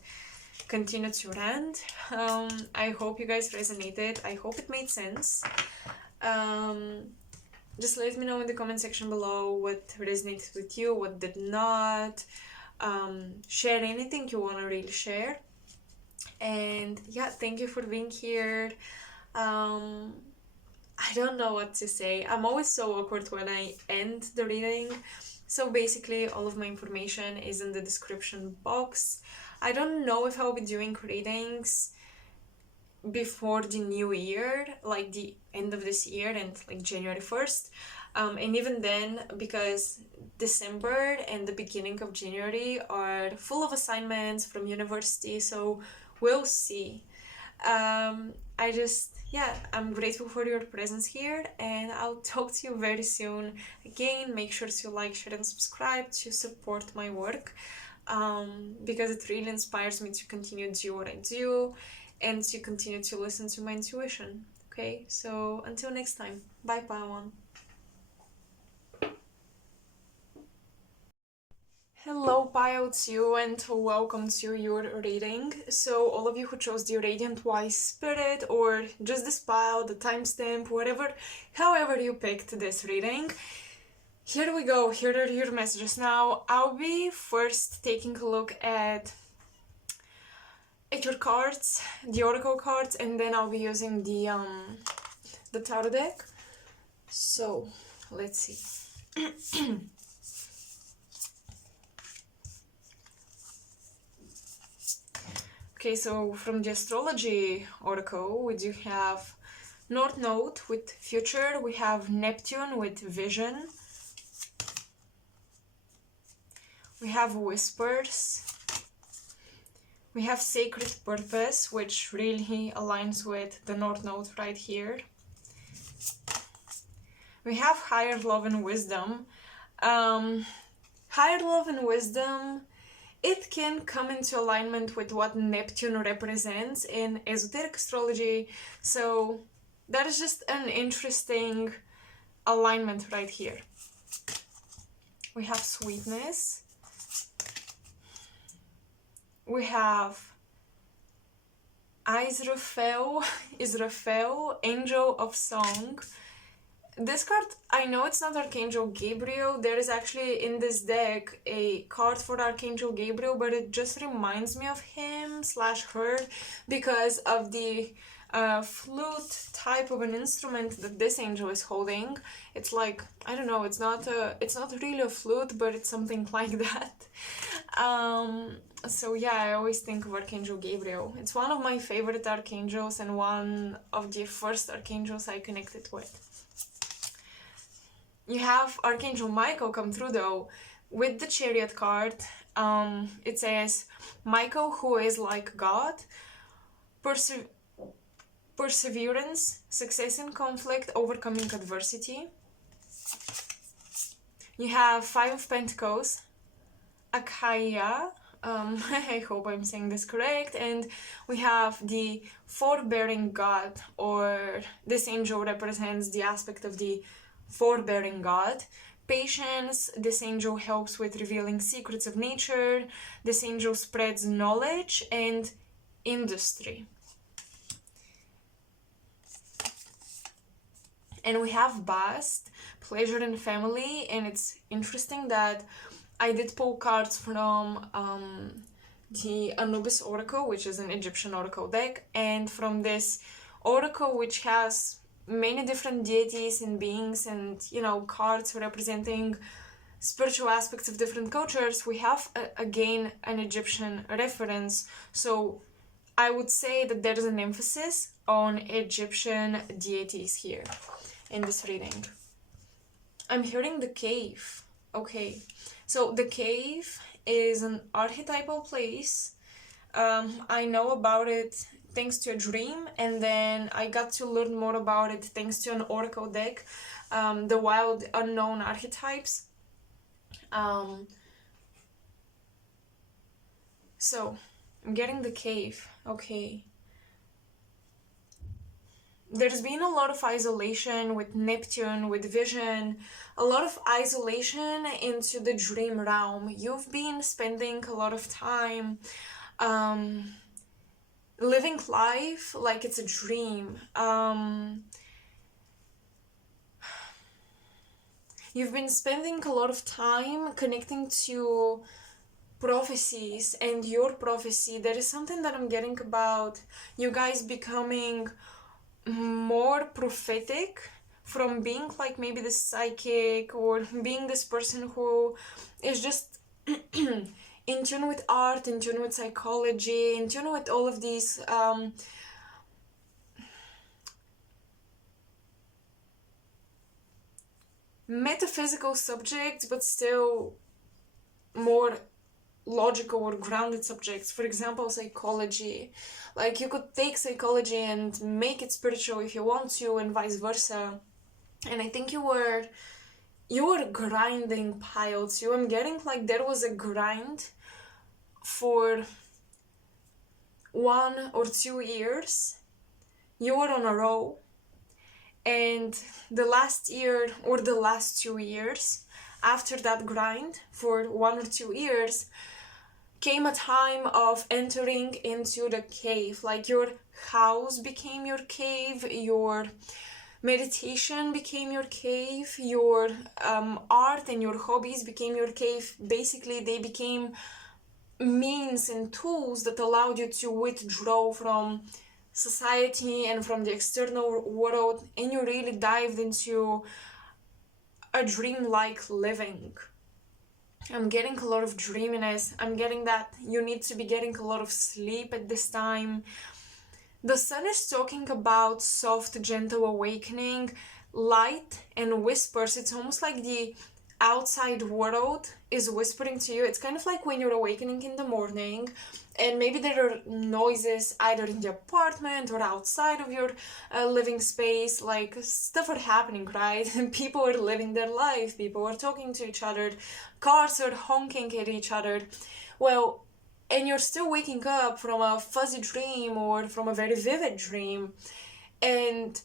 continue to rant. I hope you guys resonated. I hope it made sense. Just let me know in the comment section below what resonated with you, what did not. Share anything you want to really share. And yeah, thank you for being here. I don't know what to say. I'm always so awkward when I end the reading. So basically, all of my information is in the description box. I don't know if I'll be doing readings before the new year, like the end of this year and like January 1st. And even then, because December and the beginning of January are full of assignments from university, so we'll see. Yeah, I'm grateful for your presence here, and I'll talk to you very soon. Again, make sure to like, share, and subscribe to support my work, because it really inspires me to continue to do what I do and to continue to listen to my intuition. Okay, so until next time, bye, Pawan. Hello, Pile 2, and welcome to your reading. So, all of you who chose the Radiant Wise Spirit, or just this pile, the timestamp, whatever, however you picked this reading, here we go. Here are your messages. Now, I'll be first taking a look at your cards, the Oracle cards, and then I'll be using the tarot deck. So, let's see. Okay, so from the astrology oracle, we do have North Node with future, we have Neptune with vision, we have whispers, we have sacred purpose, which really aligns with the North Node right here. We have higher love and wisdom. Higher love and wisdom, it can come into alignment with what Neptune represents in esoteric astrology, so that is just an interesting alignment right here. We have sweetness. We have Israfel, Angel of Song. This card, I know it's not Archangel Gabriel. There is actually in this deck a card for Archangel Gabriel, but it just reminds me of him slash her because of the flute type of an instrument that this angel is holding. It's like, I don't know, it's not really a flute, but it's something like that. So yeah, I always think of Archangel Gabriel. It's one of my favorite archangels and one of the first archangels I connected with. You have Archangel Michael come through though with the Chariot card. It says, Michael, who is like God, perseverance, success in conflict, overcoming adversity. You have Five of Pentacles, Akaya, I hope I'm saying this correct, and we have the forbearing God, or this angel represents the aspect of the forbearing God. Patience, this angel helps with revealing secrets of nature. This angel spreads knowledge and industry. And we have Bast, pleasure and family, and it's interesting that I did pull cards from the Anubis Oracle, which is an Egyptian oracle deck, and from this oracle, which has many different deities and beings and, you know, cards representing spiritual aspects of different cultures, we have again an Egyptian reference. So I would say that there is an emphasis on Egyptian deities here in this reading. I'm hearing the cave. Okay, so the cave is an archetypal place. I know about it thanks to a dream, and then I got to learn more about it thanks to an oracle deck, the Wild Unknown Archetypes. So I'm getting the cave. Okay. There's been a lot of isolation with Neptune, with vision, a lot of isolation into the dream realm. You've been spending a lot of time living life like it's a dream. You've been spending a lot of time connecting to prophecies and your prophecy. There is something that I'm getting about you guys becoming more prophetic from being like maybe this psychic or being this person who is just in tune with art, in tune with psychology, in tune with all of these metaphysical subjects, but still more logical or grounded subjects. For example, psychology. Like, you could take psychology and make it spiritual if you want to, and vice versa. And I think you were grinding piles. I'm getting like there was a grind for 1 or 2 years. You were on a roll, and the last year or the last 2 years after that grind for 1 or 2 years came a time of entering into the cave. Like, your house became your cave, your meditation became your cave, your art and your hobbies became your cave. Basically, they became means and tools that allowed you to withdraw from society and from the external world, and you really dived into a dream-like living. I'm getting a lot of dreaminess. I'm getting that you need to be getting a lot of sleep at this time. The sun is talking about soft, gentle awakening, light and whispers. It's almost like the outside world is whispering to you. It's kind of like when you're awakening in the morning, and maybe there are noises either in the apartment or outside of your living space. Like, stuff are happening, right? People are living their life, people are talking to each other, cars are honking at each other. Well, and you're still waking up from a fuzzy dream or from a very vivid dream, and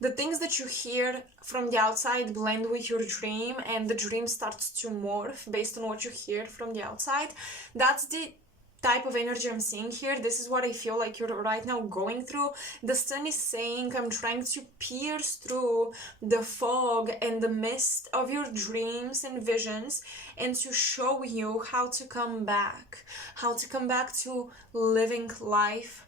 the things that you hear from the outside blend with your dream, and the dream starts to morph based on what you hear from the outside. That's the type of energy I'm seeing here. This is what I feel like you're right now going through. The sun is saying, I'm trying to pierce through the fog and the mist of your dreams and visions, and to show you how to come back to living life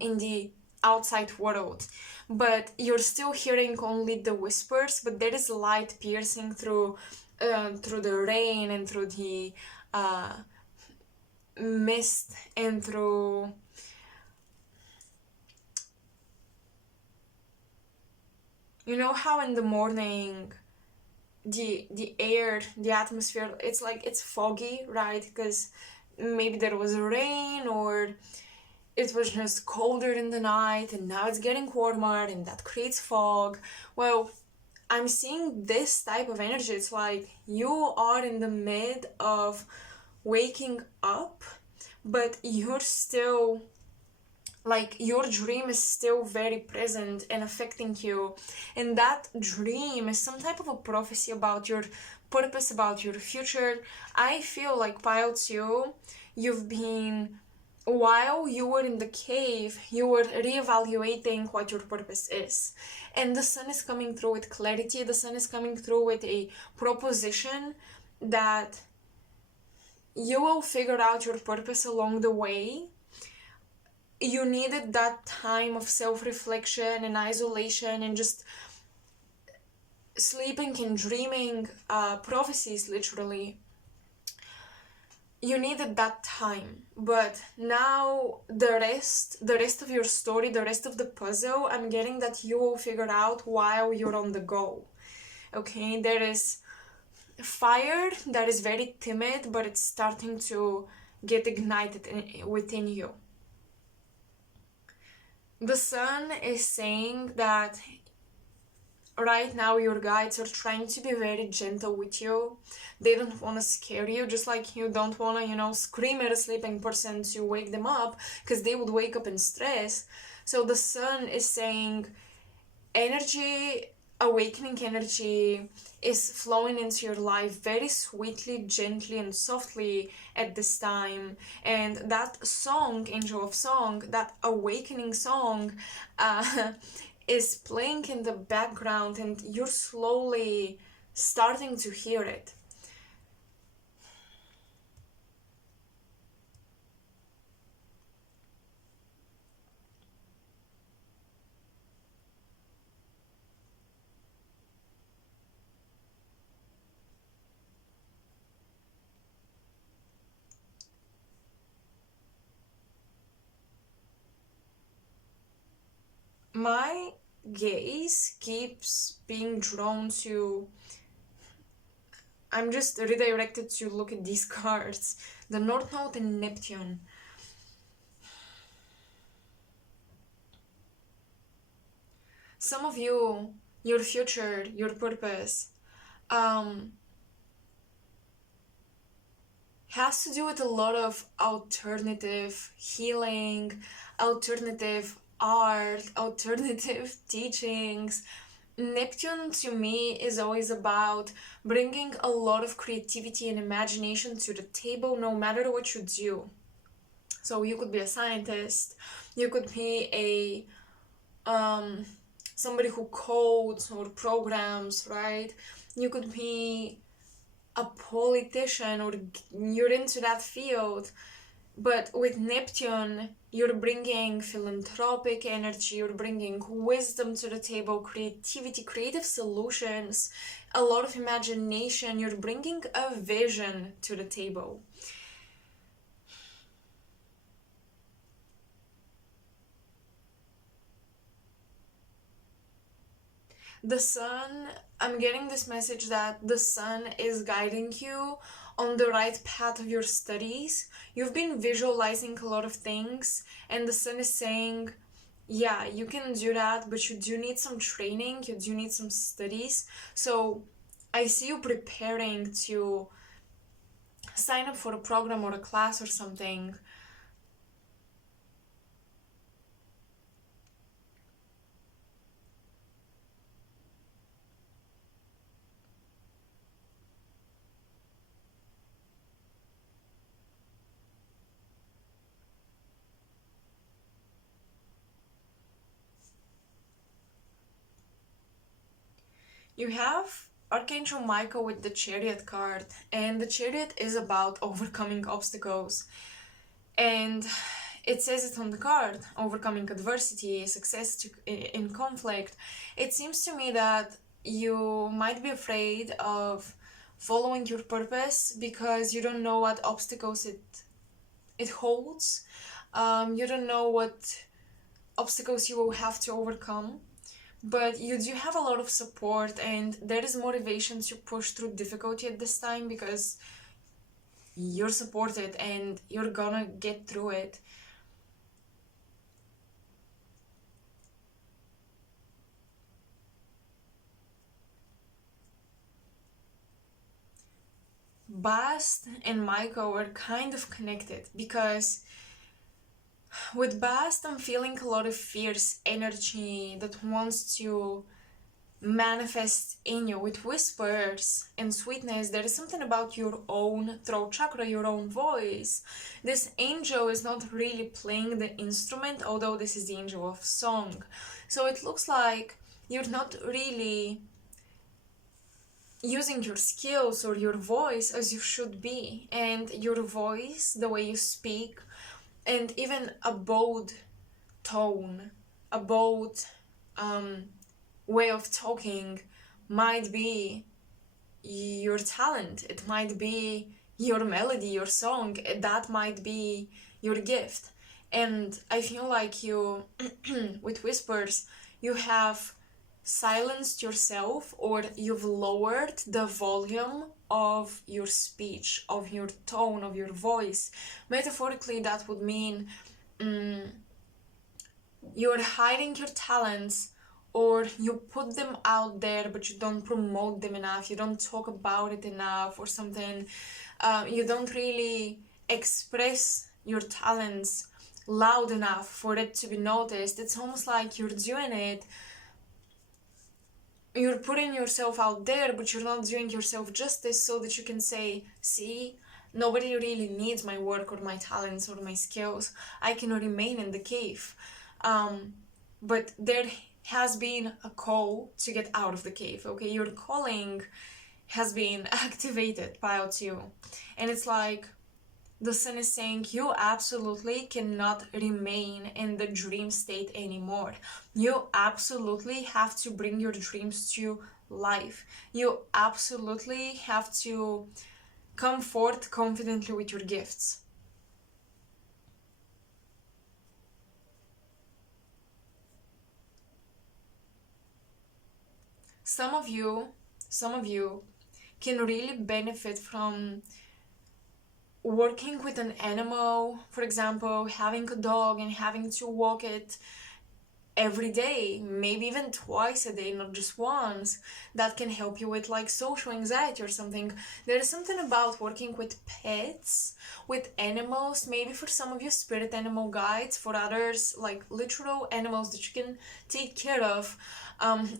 in the outside world. But you're still hearing only the whispers, but there is light piercing through the rain and through the mist and through how in the morning the air, the atmosphere, it's like it's foggy, right? Because maybe there was rain, or it was just colder in the night, and now it's getting warmer, and that creates fog. Well, I'm seeing this type of energy. It's like you are in the mid of waking up, but you're still, like, your dream is still very present and affecting you. And that dream is some type of a prophecy about your purpose, about your future. I feel like, Pile 2, you've been, while you were in the cave, you were reevaluating what your purpose is. And the sun is coming through with clarity. The sun is coming through with a proposition that you will figure out your purpose along the way. You needed that time of self-reflection and isolation and just sleeping and dreaming prophecies, literally. You needed that time. But now the rest of your story, the rest of the puzzle, I'm getting that you will figure out while you're on the go. Okay, there is fire that is very timid, but it's starting to get ignited within you. The sun is saying that right now your guides are trying to be very gentle with you. They don't want to scare you, just like you don't want to, scream at a sleeping person to wake them up, because they would wake up in stress. So the sun is saying awakening energy is flowing into your life very sweetly, gently, and softly at this time. And that song, Angel of Song, that awakening song, is playing in the background, and you're slowly starting to hear it. My gaze keeps being drawn to I'm just redirected to look at these cards. The North Node and Neptune. Some of you, your future, your purpose, has to do with a lot of alternative healing, alternative art, alternative teachings. Neptune to me is always about bringing a lot of creativity and imagination to the table no matter what you do. So you could be a scientist, you could be a somebody who codes or programs, right? You could be a politician or you're into that field. But with Neptune, you're bringing philanthropic energy, you're bringing wisdom to the table, creativity, creative solutions, a lot of imagination, you're bringing a vision to the table. The sun, I'm getting this message that the sun is guiding you on the right path of your studies. You've been visualizing a lot of things, and the sun is saying, yeah, you can do that, but you do need some training, you do need some studies. So I see you preparing to sign up for a program or a class or something. You have Archangel Michael with the Chariot card, and the Chariot is about overcoming obstacles. And it says it on the card, overcoming adversity, success in conflict. It seems to me that you might be afraid of following your purpose because you don't know what obstacles it holds. You don't know what obstacles you will have to overcome. But you do have a lot of support, and there is motivation to push through difficulty at this time because you're supported and you're gonna get through it. Bast and Michael are kind of connected because with Bast, I'm feeling a lot of fierce energy that wants to manifest in you. With whispers and sweetness, there is something about your own throat chakra, your own voice. This angel is not really playing the instrument, although this is the angel of song. So it looks like you're not really using your skills or your voice as you should be. And your voice, the way you speak, and even a bold tone, a bold way of talking might be your talent. It might be your melody, your song. That might be your gift. And I feel like you, with whispers, you have silenced yourself, or you've lowered the volume of your speech, of your tone, of your voice. Metaphorically, that would mean you're hiding your talents, or you put them out there but you don't promote them enough, you don't talk about it enough or something. You don't really express your talents loud enough for it to be noticed. It's almost like you're doing it, you're putting yourself out there, but you're not doing yourself justice so that you can say, see, nobody really needs my work or my talents or my skills. I can remain in the cave. But there has been a call to get out of the cave, okay? Your calling has been activated by you. And it's like the sun is saying you absolutely cannot remain in the dream state anymore. You absolutely have to bring your dreams to life. You absolutely have to come forth confidently with your gifts. Some of you can really benefit from working with an animal. For example, having a dog and having to walk it every day, maybe even twice a day, not just once. That can help you with like social anxiety or something. There is something about working with pets, with animals, maybe for some of you spirit animal guides, for others like literal animals that you can take care of.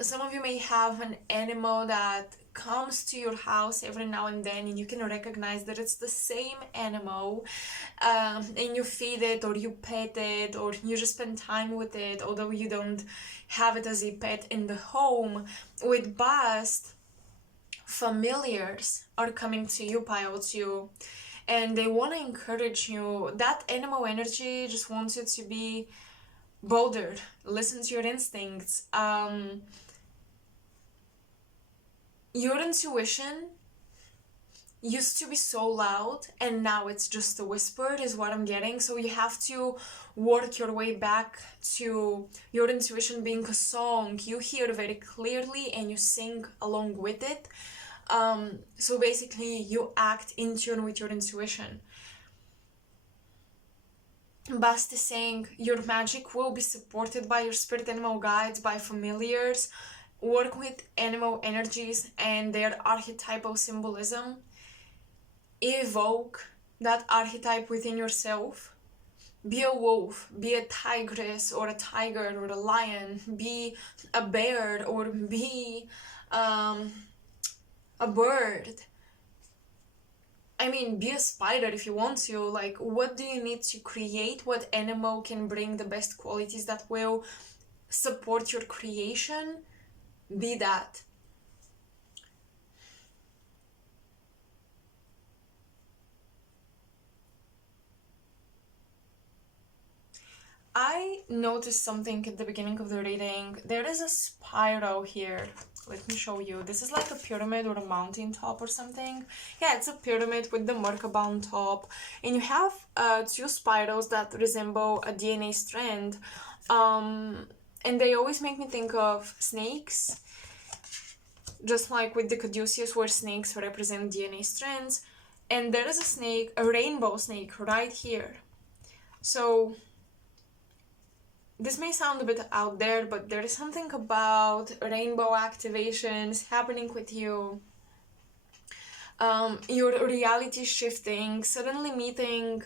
Some of you may have an animal that comes to your house every now and then, and you can recognize that it's the same animal, and you feed it or you pet it or you just spend time with it, although you don't have it as a pet in the home. With bust, familiars are coming to you, pile two, and they want to encourage you. That animal energy just wants you to be bolder, listen to your instincts. Your intuition used to be so loud and now it's just a whisper, is what I'm getting. So you have to work your way back to your intuition being a song you hear very clearly and you sing along with it. So basically you act in tune with your intuition. Basti saying your magic will be supported by your spirit animal guides, by familiars. Work with animal energies and their archetypal symbolism. Evoke that archetype within yourself. Be a wolf, be a tigress or a tiger or a lion, be a bear or be a bird. I mean, be a spider if you want to. Like, what do you need to create? What animal can bring the best qualities that will support your creation? Be that. I noticed something at the beginning of the reading. There is a spiral here. Let me show you. This is like a pyramid or a mountain top or something. Yeah, it's a pyramid with the Merkaba on top. And you have two spirals that resemble a DNA strand. And they always make me think of snakes. Just like with the caduceus, where snakes represent DNA strands. And there is a snake, a rainbow snake, right here. So this may sound a bit out there, but there is something about rainbow activations happening with you. Your reality shifting, suddenly meeting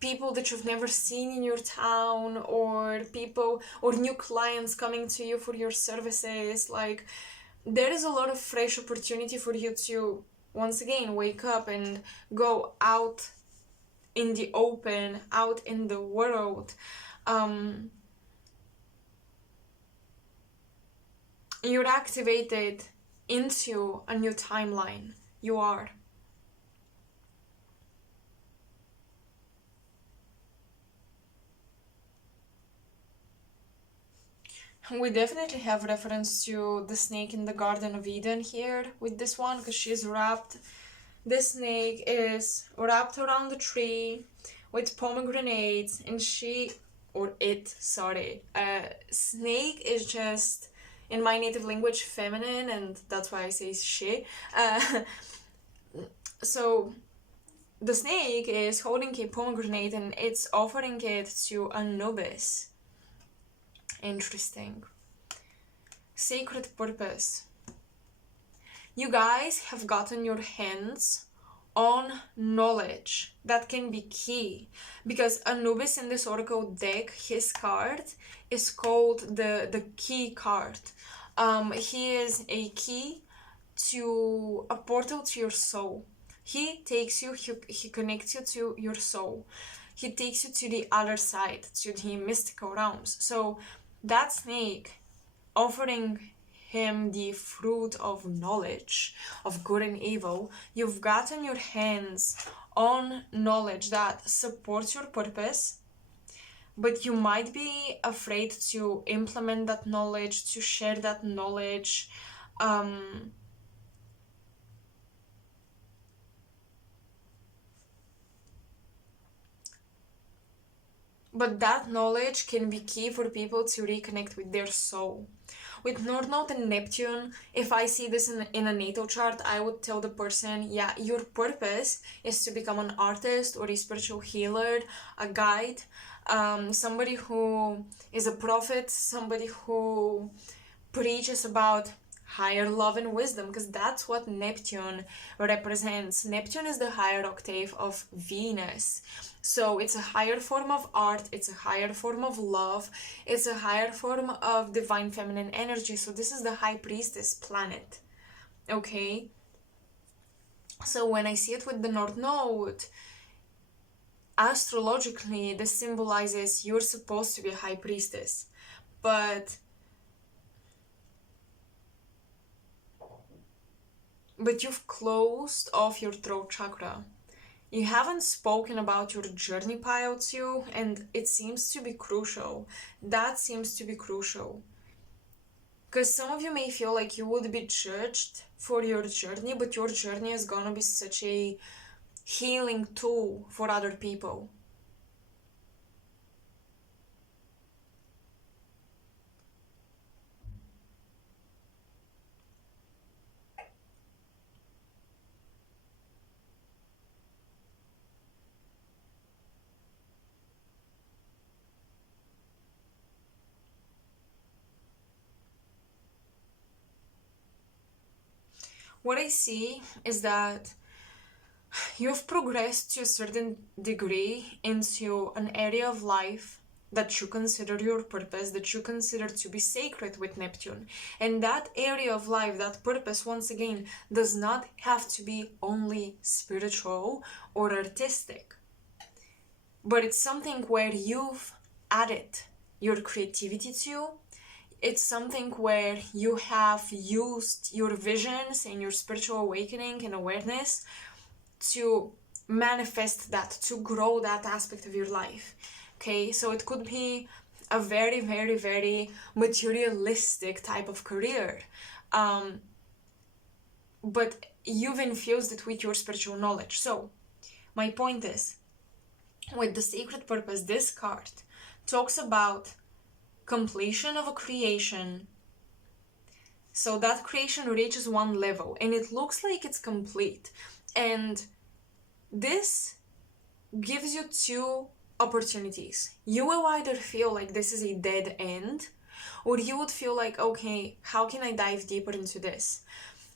people that you've never seen in your town, or people or new clients coming to you for your services. Like, there is a lot of fresh opportunity for you to once again wake up and go out in the open, out in the world. You're activated into a new timeline. You are. We definitely have reference to the snake in the Garden of Eden here with this one, because she's wrapped. This snake is wrapped around the tree with pomegranates, and snake is just, in my native language, feminine, and that's why I say she. So the snake is holding a pomegranate and it's offering it to Anubis. Interesting. Sacred purpose. You guys have gotten your hands on knowledge that can be key, because Anubis in this oracle deck, his card is called the key card. He is a key to a portal to your soul. He takes you, he connects you to your soul. He takes you to the other side, to the mystical realms. So that snake offering him the fruit of knowledge of good and evil, you've gotten your hands on knowledge that supports your purpose, but you might be afraid to implement that knowledge, to share that knowledge. but that knowledge can be key for people to reconnect with their soul. With North Node and Neptune, if I see this in a natal chart, I would tell the person, yeah, your purpose is to become an artist or a spiritual healer, a guide, somebody who is a prophet, somebody who preaches about higher love and wisdom, because that's what Neptune represents. Neptune is the higher octave of Venus. So it's a higher form of art, it's a higher form of love, it's a higher form of divine feminine energy. So this is the high priestess planet. Okay? So when I see it with the North Node, astrologically, this symbolizes you're supposed to be a high priestess. But you've closed off your throat chakra. You haven't spoken about your journey, Pile 2, and it seems to be crucial. That seems to be crucial. Because some of you may feel like you would be judged for your journey, but your journey is gonna be such a healing tool for other people. What I see is that you've progressed to a certain degree into an area of life that you consider your purpose, that you consider to be sacred with Neptune. And that area of life, that purpose, once again, does not have to be only spiritual or artistic. But it's something where you've added your creativity to. It's something where you have used your visions and your spiritual awakening and awareness to manifest that, to grow that aspect of your life. Okay, so it could be a very, very, very materialistic type of career. But you've infused it with your spiritual knowledge. So my point is, with the sacred purpose, this card talks about completion of a creation. So that creation reaches one level and it looks like it's complete. And this gives you two opportunities. You will either feel like this is a dead end, or you would feel like, okay, how can I dive deeper into this?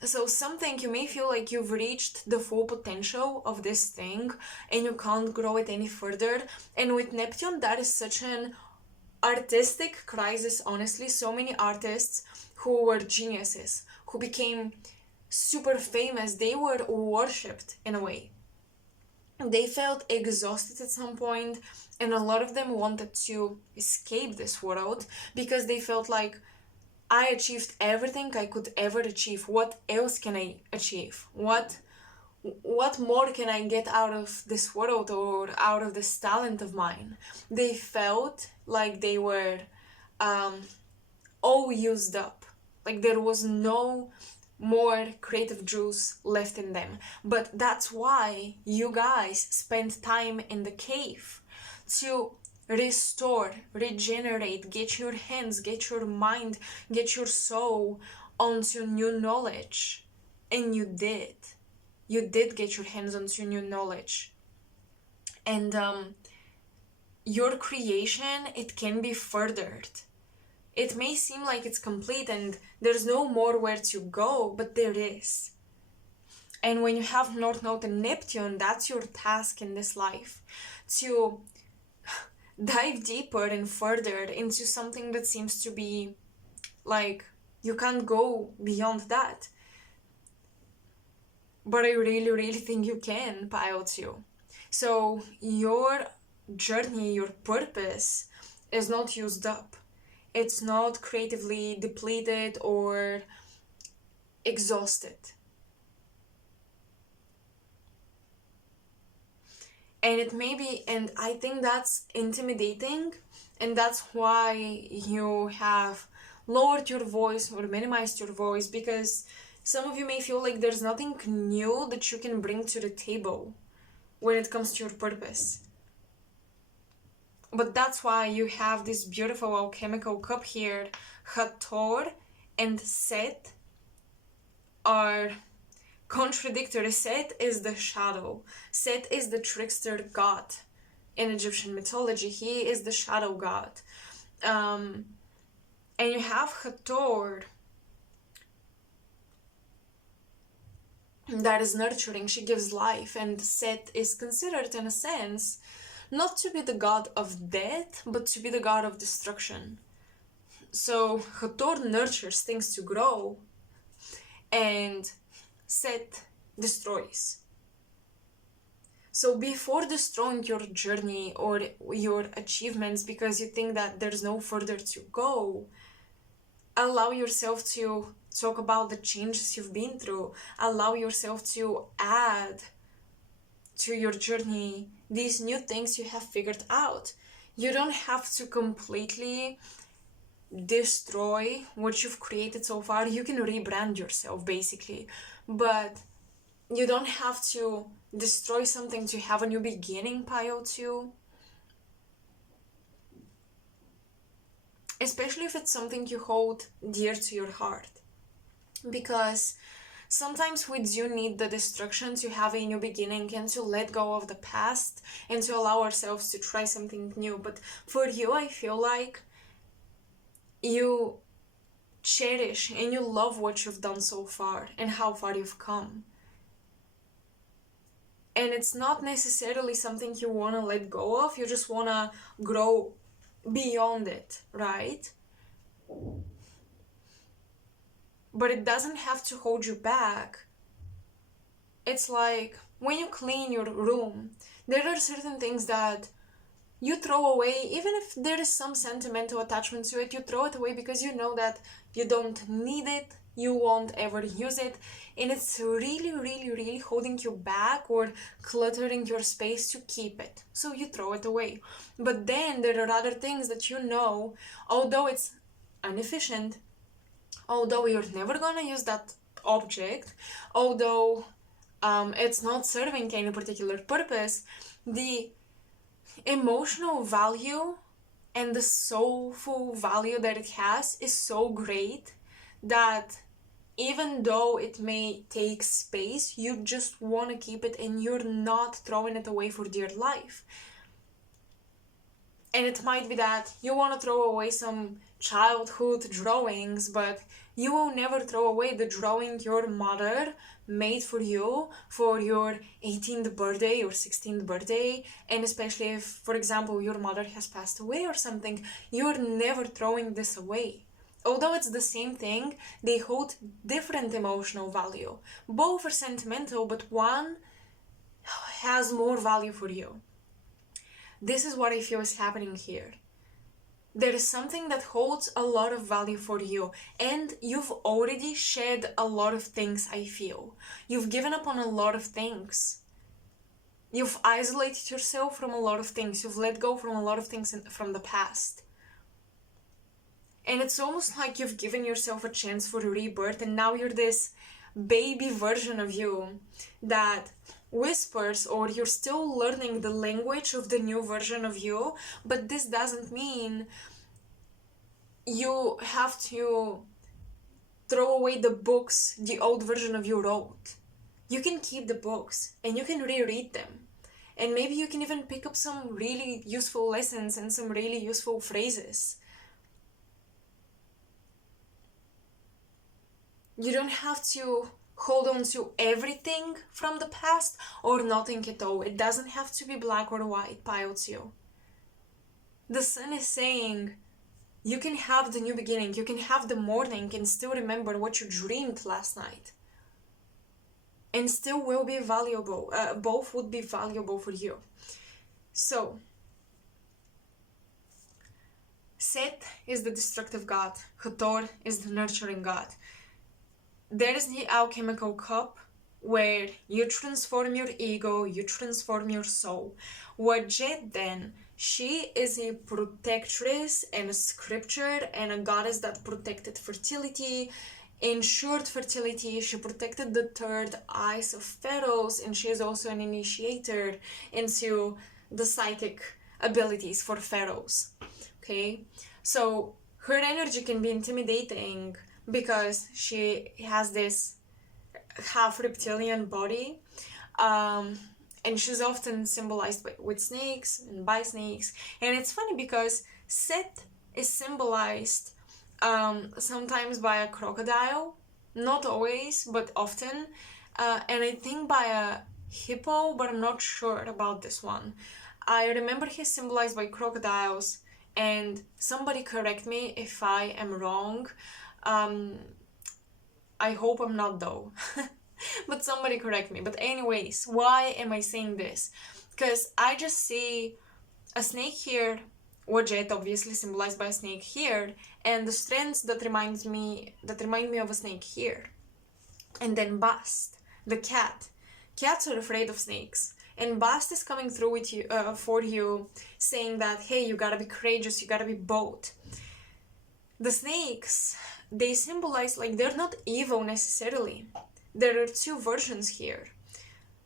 So something, you may feel like you've reached the full potential of this thing and you can't grow it any further. And with Neptune, that is such an artistic crisis, honestly. So many artists who were geniuses, who became super famous, they were worshipped in a way. They felt exhausted at some point, and a lot of them wanted to escape this world because they felt like, I achieved everything I could ever achieve. What else can I achieve? What more can I get out of this world or out of this talent of mine? They felt like they were all used up, like there was no more creative juice left in them. But that's why you guys spend time in the cave to restore, regenerate, get your hands, get your mind, get your soul onto new knowledge. And you did get your hands onto new knowledge. And your creation, it can be furthered. It may seem like it's complete and there's no more where to go, but there is. And when you have North Node and Neptune, that's your task in this life, to dive deeper and further into something that seems to be like you can't go beyond that. But I really, really think you can, Pile 2. So your journey, your purpose is not used up. It's not creatively depleted or exhausted. And it may be, and I think that's intimidating, and that's why you have lowered your voice or minimized your voice, because some of you may feel like there's nothing new that you can bring to the table when it comes to your purpose. But that's why you have this beautiful alchemical cup here. Hathor and Set are contradictory. Set is the shadow. Set is the trickster god in Egyptian mythology. He is the shadow god. And you have Hathor, that is nurturing. She gives life. And Set is considered, in a sense, not to be the god of death, but to be the god of destruction. So Hathor nurtures things to grow, and Set destroys. So before destroying your journey or your achievements because you think that there's no further to go, allow yourself to talk about the changes you've been through. Allow yourself to add to your journey these new things you have figured out. You don't have to completely destroy what you've created so far. You can rebrand yourself, basically, but you don't have to destroy something to have a new beginning, pile 2. Especially if it's something you hold dear to your heart. Because sometimes we do need the destruction to have a new beginning and to let go of the past and to allow ourselves to try something new. But for you, I feel like you cherish and you love what you've done so far and how far you've come. And it's not necessarily something you want to let go of. You just want to grow beyond it, right? But it doesn't have to hold you back. It's like when you clean your room, there are certain things that you throw away. Even if there is some sentimental attachment to it, you throw it away because you know that you don't need it, you won't ever use it, and it's really holding you back or cluttering your space to keep it. So you throw it away. But then there are other things that you know, although it's inefficient, although you're never gonna use that object, although it's not serving any particular purpose, the emotional value and the soulful value that it has is so great that even though it may take space, you just want to keep it and you're not throwing it away for dear life. And it might be that you want to throw away some childhood drawings, but you will never throw away the drawing your mother made for you for your 18th birthday or 16th birthday. And especially if, for example, your mother has passed away or something, you're never throwing this away. Although it's the same thing, they hold different emotional value. Both are sentimental, but one has more value for you. This is what I feel is happening here. There is something that holds a lot of value for you, and you've already shed a lot of things, I feel. You've given up on a lot of things. You've isolated yourself from a lot of things. You've let go from a lot of things from the past. And it's almost like you've given yourself a chance for a rebirth, and now you're this baby version of you that whispers, or you're still learning the language of the new version of you. But this doesn't mean you have to throw away the books the old version of you wrote. You can keep the books and you can reread them, and maybe you can even pick up some really useful lessons and some really useful phrases. You don't have to hold on to everything from the past or nothing at all. It doesn't have to be black or white, pile 2. The sun is saying you can have the new beginning, you can have the morning and still remember what you dreamed last night. And still will be valuable. Both would be valuable for you. So, Set is the destructive god. Hathor is the nurturing god. There is the alchemical cup where you transform your ego, you transform your soul. Wadjet then, she is a protectress and a scripture and a goddess that protected fertility, ensured fertility. She protected the third eyes of pharaohs, and she is also an initiator into the psychic abilities for pharaohs. Okay, so her energy can be intimidating because she has this half reptilian body, and she's often symbolized with snakes and by snakes. And it's funny because Set is symbolized sometimes by a crocodile, not always, but often, and I think by a hippo, but I'm not sure about this one. I remember he's symbolized by crocodiles, and somebody correct me if I am wrong. I hope I'm not though. But somebody correct me. But anyways, why am I saying this? Because I just see a snake here, Wajet obviously symbolized by a snake here, and the strands that remind me of a snake here. And then Bast, the cat. Cats are afraid of snakes. And Bast is coming through with you for you, saying that, hey, you gotta be courageous, you gotta be bold. The snakes, they symbolize, like, they're not evil necessarily. There are two versions here.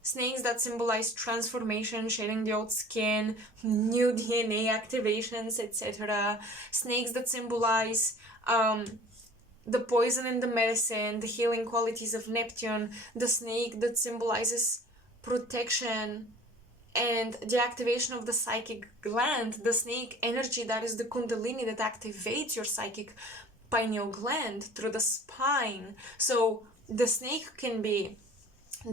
Snakes that symbolize transformation, shedding the old skin, new DNA activations, etc. Snakes that symbolize the poison and the medicine, the healing qualities of Neptune. The snake that symbolizes protection and the activation of the psychic gland. The snake energy that is the kundalini that activates your psychic pineal gland through the spine. So the snake can be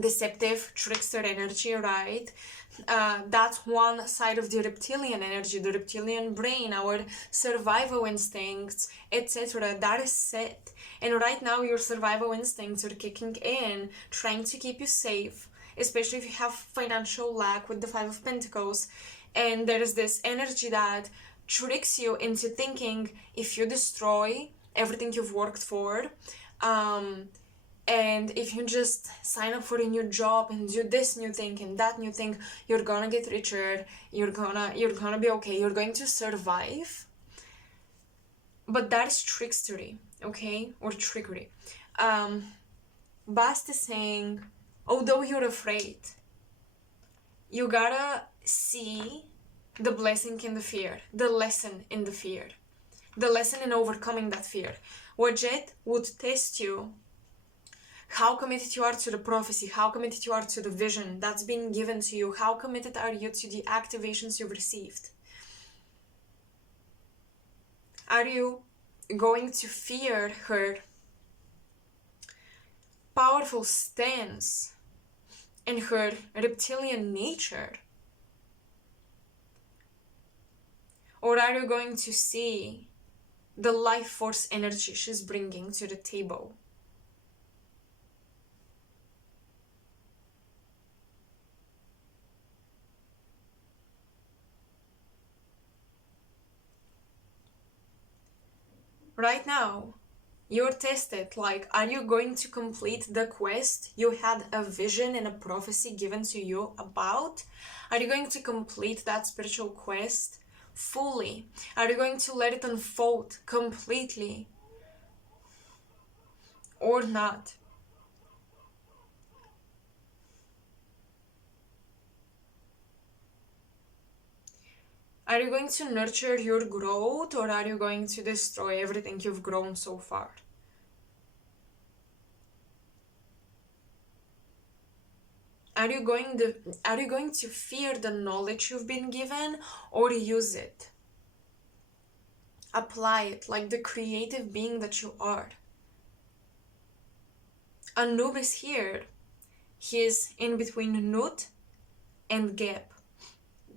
deceptive, trickster energy, right? That's one side of the reptilian energy, the reptilian brain, our survival instincts, etc. That is Set. And right now your survival instincts are kicking in, trying to keep you safe, especially if you have financial lack with the Five of Pentacles. And there is this energy that tricks you into thinking if you destroy everything you've worked for, and if you just sign up for a new job and do this new thing and that new thing, you're gonna get richer, you're gonna be okay, you're going to survive. But that's trickstery, okay? Or trickery. Bast is saying, although you're afraid, you gotta see the blessing in the fear, the lesson in the fear, the lesson in overcoming that fear. Wajet would test you how committed you are to the prophecy, how committed you are to the vision that's been given to you, how committed are you to the activations you've received. Are you going to fear her powerful stance and her reptilian nature? Or are you going to see the life force energy she's bringing to the table? Right now, you're tested, like, are you going to complete the quest you had a vision and a prophecy given to you about? Are you going to complete that spiritual quest fully? Are you going to let it unfold completely? Or not? Are you going to nurture your growth, or are you going to destroy everything you've grown so far? Are you going to fear the knowledge you've been given, or use it? Apply it like the creative being that you are. Anubis here, he is in between Nut and Geb,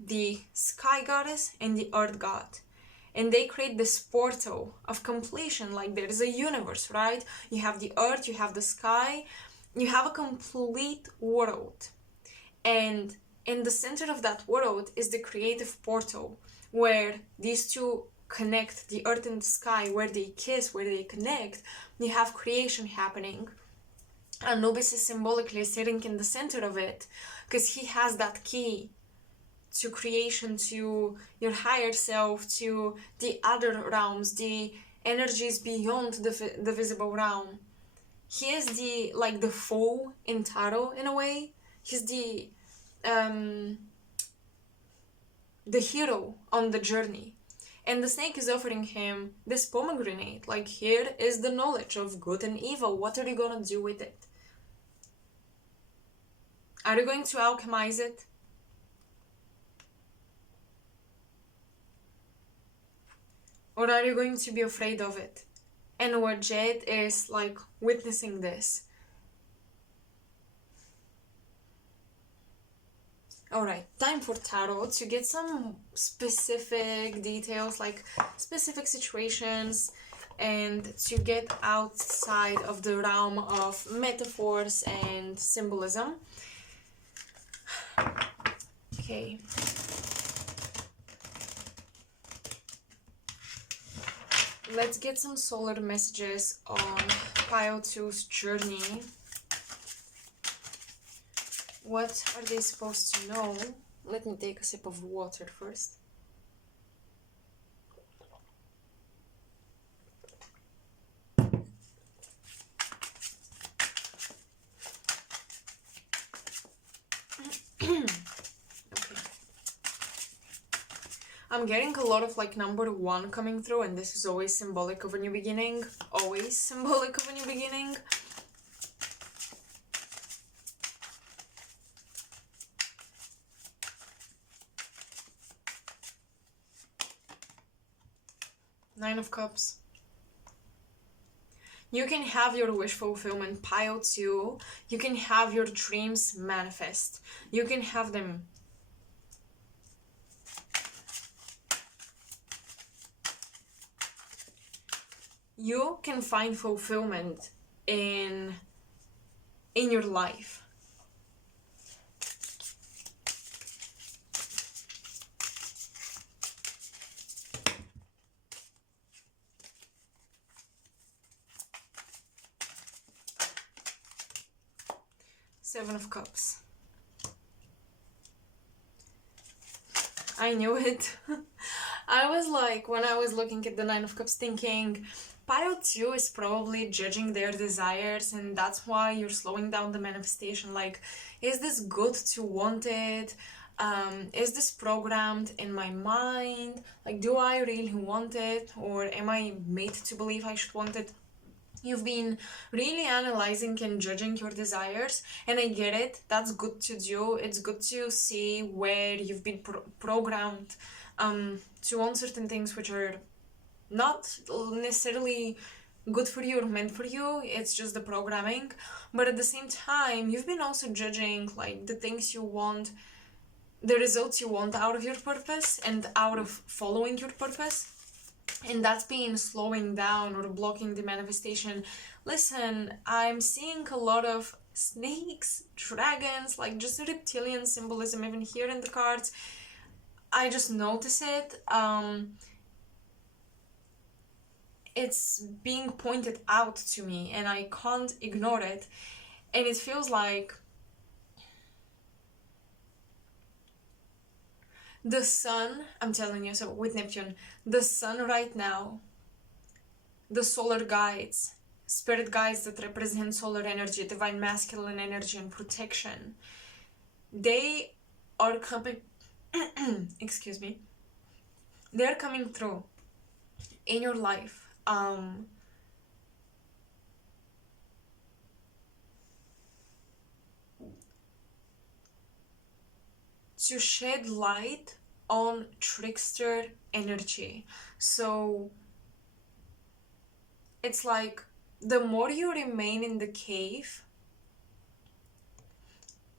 the sky goddess and the earth god. And they create this portal of completion, like there is a universe, right? You have the earth, you have the sky, you have a complete world. And in the center of that world is the creative portal, where these two connect, the earth and the sky, where they kiss, where they connect. You have creation happening. Anubis is symbolically sitting in the center of it, because he has that key to creation, to your higher self, to the other realms, the energies beyond the visible realm. He is the, like, the fool in tarot in a way. He's the the hero on the journey. And the snake is offering him this pomegranate. Like, here is the knowledge of good and evil. What are you gonna do with it? Are you going to alchemize it? Or are you going to be afraid of it? And what Jade is like witnessing this. Alright, time for tarot to get some specific details, like specific situations, and to get outside of the realm of metaphors and symbolism. Okay. Let's get some solar messages on Pile 2's journey. What are they supposed to know? Let me take a sip of water first. Okay. I'm getting a lot of like number 1 coming through, and this is always symbolic of a new beginning. Always symbolic of a new beginning. Nine of Cups. You can have your wish fulfillment, Pile 2. You can have your dreams manifest. You can have them. You can find fulfillment in your life. Seven of Cups. I knew it. I was like, when I was looking at the Nine of Cups, thinking, Pile 2 is probably judging their desires, and that's why you're slowing down the manifestation. Like, is this good to want it? Is this programmed in my mind? Like, do I really want it? Or am I made to believe I should want it? You've been really analyzing and judging your desires, and I get it. That's good to do. It's good to see where you've been programmed to want certain things which are not necessarily good for you or meant for you. It's just the programming. But at the same time, you've been also judging like the things you want, the results you want out of your purpose and out of following your purpose. And that's been slowing down or blocking the manifestation. Listen, I'm seeing a lot of snakes, dragons, like just reptilian symbolism even here in the cards. I just notice it. It's being pointed out to me and I can't ignore it. And it feels like the sun, I'm telling you, so with Neptune, the sun right now, the solar guides, spirit guides that represent solar energy, divine masculine energy and protection, they are coming, excuse me, they're coming through in your life. To shed light on trickster energy. So it's like the more you remain in the cave,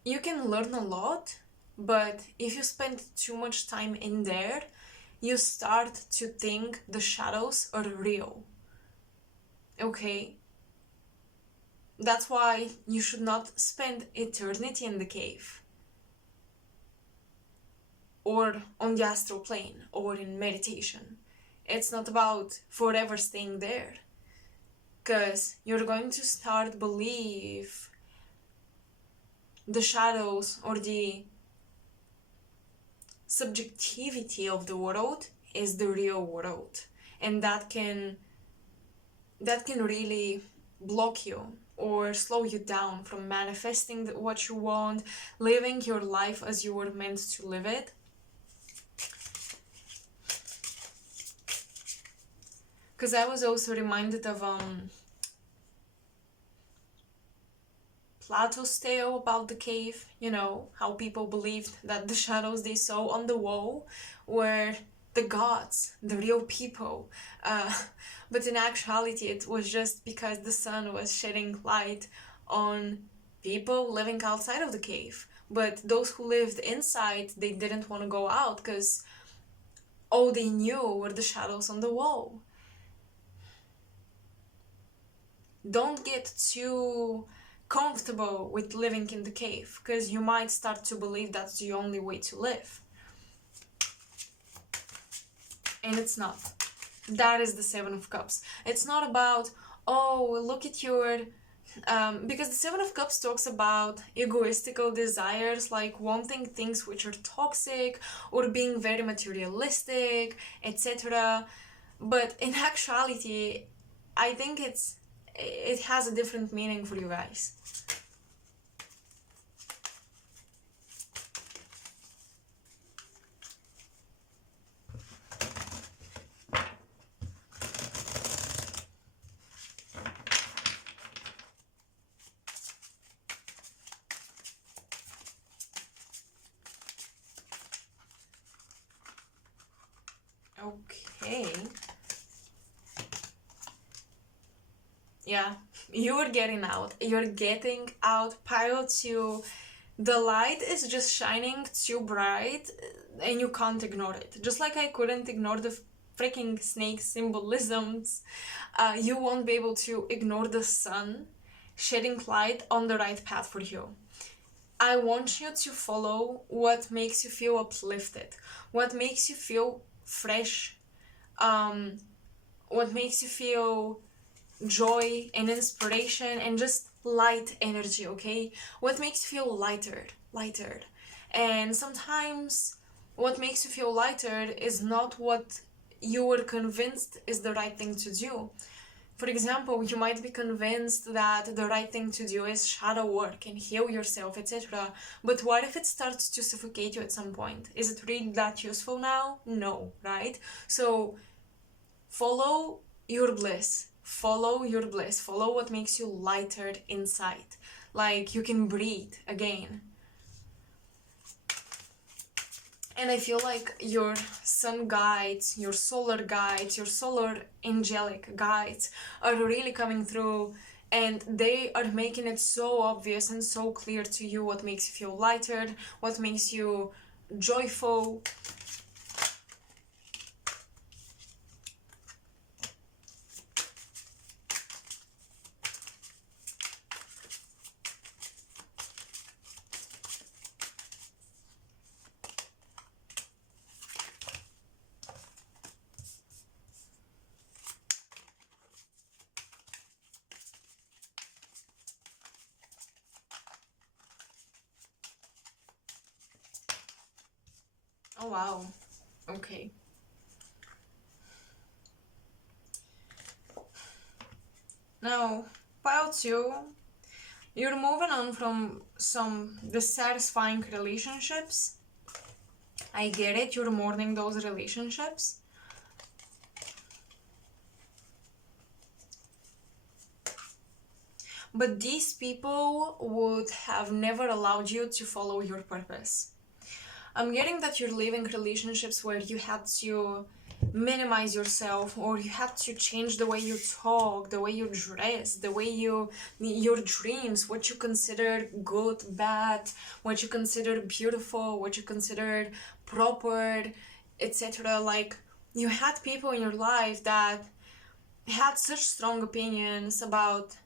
you can learn a lot, but if you spend too much time in there, you start to think the shadows are real. Okay? That's why you should not spend eternity in the cave, or on the astral plane, or in meditation. It's not about forever staying there, because you're going to start believe the shadows or the subjectivity of the world is the real world, and that can really block you or slow you down from manifesting what you want, living your life as you were meant to live it. Because I was also reminded of Plato's tale about the cave, you know, how people believed that the shadows they saw on the wall were the gods, the real people. Uh, but in actuality, it was just because the sun was shedding light on people living outside of the cave. But those who lived inside, they didn't want to go out because all they knew were the shadows on the wall. Don't get too comfortable with living in the cave, because you might start to believe that's the only way to live. And it's not. That is the Seven of Cups. It's not about, oh, look at your... because the Seven of Cups talks about egoistical desires, like wanting things which are toxic or being very materialistic, etc. But in actuality, I think it has a different meaning for you guys. Okay. Yeah, you're getting out. You're getting out. Pile 2. The light is just shining too bright and you can't ignore it. Just like I couldn't ignore the freaking snake symbolisms, you won't be able to ignore the sun shedding light on the right path for you. I want you to follow what makes you feel uplifted, what makes you feel fresh, what makes you feel joy and inspiration and just light energy, okay? What makes you feel lighter. And sometimes what makes you feel lighter is not what you were convinced is the right thing to do. For example, you might be convinced that the right thing to do is shadow work and heal yourself, etc. But what if it starts to suffocate you at some point? Is it really that useful now? No, right? So follow your bliss. Follow your bliss. Follow what makes you lighter inside. Like you can breathe again. And I feel like your sun guides, your solar guides, your solar angelic guides are really coming through, and they are making it so obvious and so clear to you what makes you feel lighter, what makes you joyful. Oh wow, okay. Now, pile 2, you're moving on from some dissatisfying relationships. I get it, you're mourning those relationships. But these people would have never allowed you to follow your purpose. I'm getting that you're living relationships where you had to minimize yourself, or you had to change the way you talk, the way you dress, the way your dreams, what you consider good, bad, what you consider beautiful, what you consider proper, etc. Like, you had people in your life that had such strong opinions about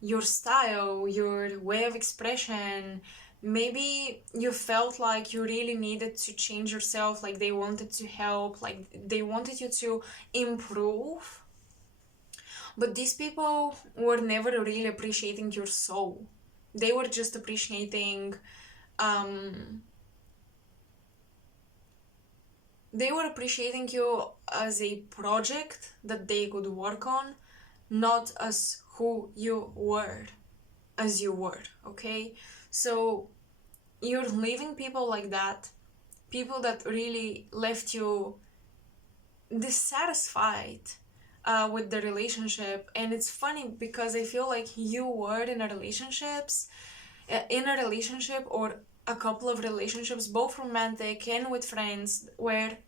your style, your way of expression. Maybe you felt like you really needed to change yourself, like they wanted to help, like they wanted you to improve. But these people were never really appreciating your soul. They were just appreciating you as a project that they could work on, not as who you were, as you were, okay? So you're leaving people like that, people that really left you dissatisfied, with the relationship. And it's funny because I feel like you were in a relationship or a couple of relationships, both romantic and with friends, where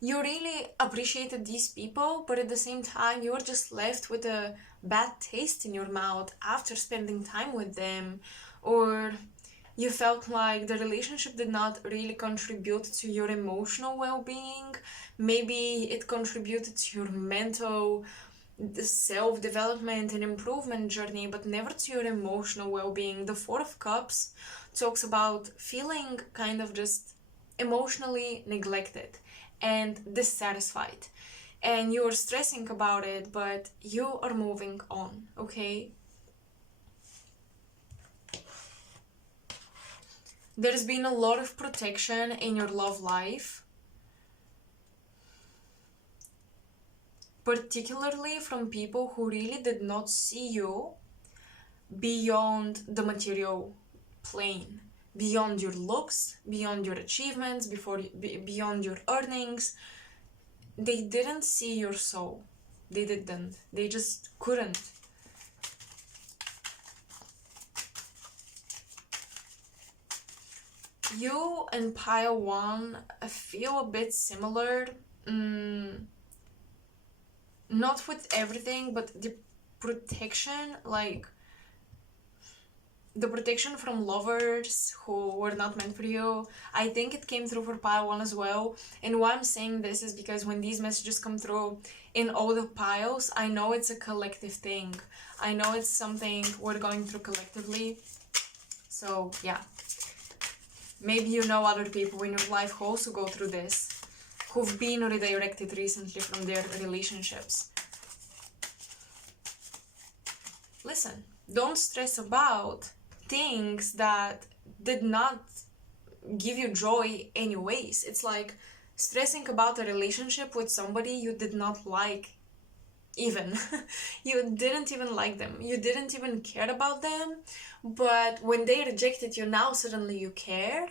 you really appreciated these people, but at the same time you were just left with a bad taste in your mouth after spending time with them, or you felt like the relationship did not really contribute to your emotional well-being. Maybe it contributed to your mental self-development and improvement journey, but never to your emotional well-being. The Four of Cups talks about feeling kind of just emotionally neglected and dissatisfied, and you're stressing about it, but you are moving on, okay? There's been a lot of protection in your love life, particularly from people who really did not see you beyond the material plane, beyond your looks, beyond your achievements, beyond your earnings. They didn't see your soul. They didn't. They just couldn't. You and pile one feel a bit similar. Not with everything, but the protection, like the protection from lovers who were not meant for you. I think it came through for pile one as well. And why I'm saying this is because when these messages come through in all the piles, I know it's a collective thing. I know it's something we're going through collectively. So yeah, maybe you know other people in your life who also go through this, who've been redirected recently from their relationships. Listen, don't stress about things that did not give you joy anyways. It's like stressing about a relationship with somebody you did not like even. You didn't even like them. You didn't even care about them. But when they rejected you, now suddenly you care.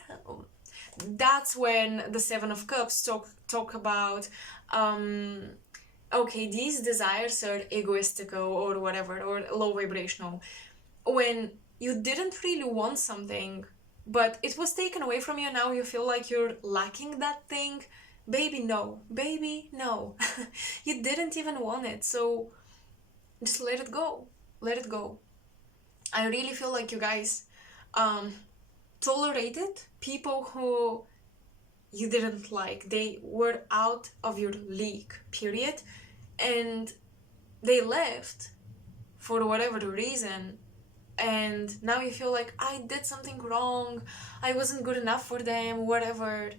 That's when the Seven of Cups talk about okay, these desires are egoistical or whatever, or low vibrational. When you didn't really want something, but it was taken away from you, now you feel like you're lacking that thing. Baby, no. Baby, no. You didn't even want it, so just let it go. Let it go. I really feel like you guys tolerated people who you didn't like. They were out of your league, period. And they left for whatever reason. And now you feel like, I did something wrong, I wasn't good enough for them, whatever.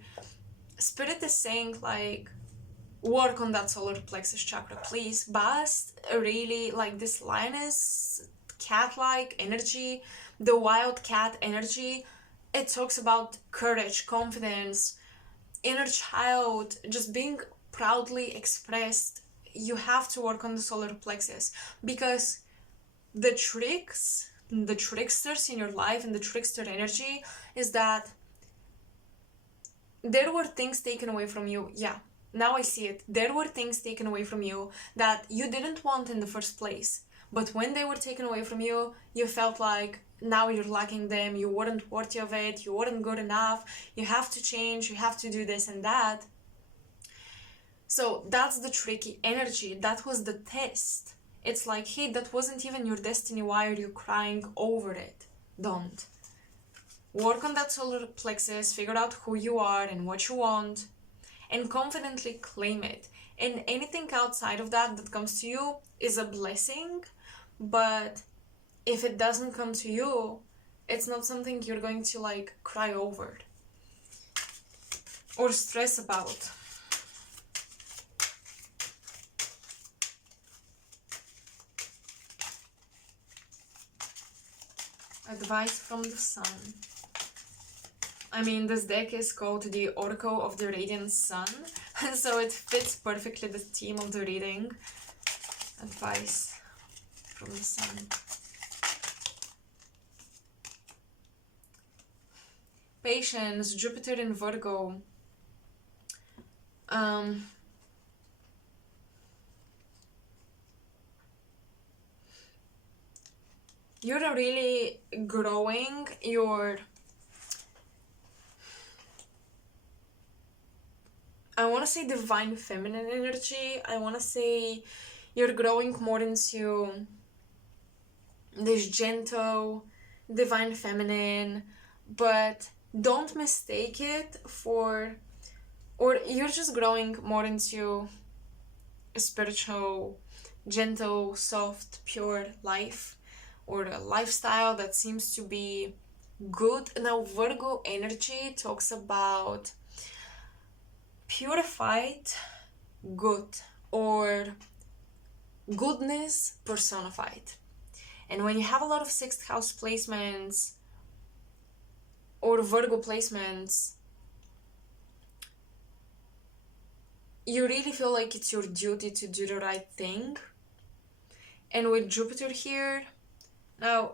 Spirit is saying, like, work on that solar plexus chakra, please. Bast really, like, this lioness cat-like energy, the wild cat energy. It talks about courage, confidence, inner child, just being proudly expressed. You have to work on the solar plexus, because the tricksters in your life and the trickster energy is that there were things taken away from you. Yeah, now I see it. There were things taken away from you that you didn't want in the first place. But when they were taken away from you, you felt like now you're lacking them, you weren't worthy of it, you weren't good enough, you have to change, you have to do this and that. So that's the tricky energy. That was the test. It's like, hey, that wasn't even your destiny. Why are you crying over it? Don't. Work on that solar plexus, figure out who you are and what you want, and confidently claim it. And anything outside of that that comes to you is a blessing, but if it doesn't come to you, it's not something you're going to, like, cry over or stress about. Advice from the Sun. I mean, this deck is called the Oracle of the Radiant Sun, so it fits perfectly the theme of the reading. Advice from the Sun. Patience, Jupiter in Virgo. you're really growing your, I want to say, divine feminine energy. I want to say you're growing more into this gentle, divine feminine, but don't mistake it for, or you're just growing more into a spiritual, gentle, soft, pure life, or a lifestyle that seems to be good. Now, Virgo energy talks about purified good, or goodness personified. And when you have a lot of sixth house placements or Virgo placements, you really feel like it's your duty to do the right thing. And with Jupiter here, now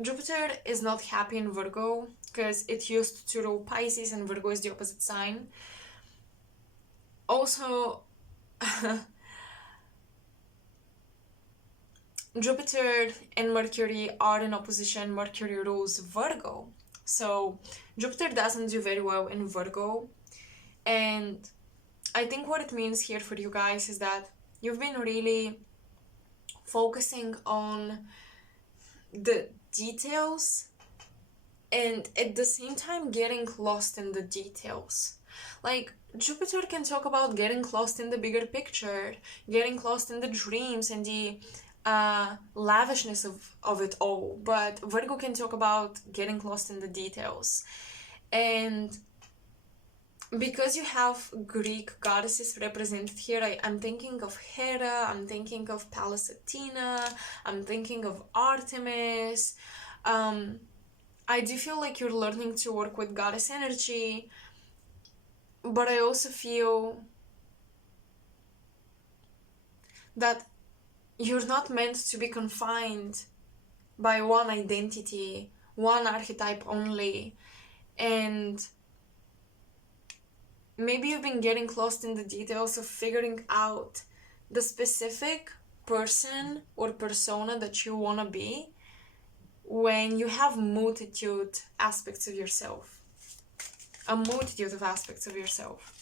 Jupiter is not happy in Virgo because it used to rule Pisces, and Virgo is the opposite sign. Also, Jupiter and Mercury are in opposition. Mercury rules Virgo. So Jupiter doesn't do very well in Virgo. And I think what it means here for you guys is that you've been really focusing on the details and at the same time getting lost in the details. Like, Jupiter can talk about getting lost in the bigger picture, getting lost in the dreams and the lavishness of it all, but Virgo can talk about getting lost in the details. And because you have Greek goddesses represented here, I'm thinking of Hera, I'm thinking of Pallas Athena, I'm thinking of Artemis. I do feel like you're learning to work with goddess energy, but I also feel that you're not meant to be confined by one identity, one archetype only. And maybe you've been getting lost in the details of figuring out the specific person or persona that you want to be when you have multitude aspects of yourself. A multitude of aspects of yourself.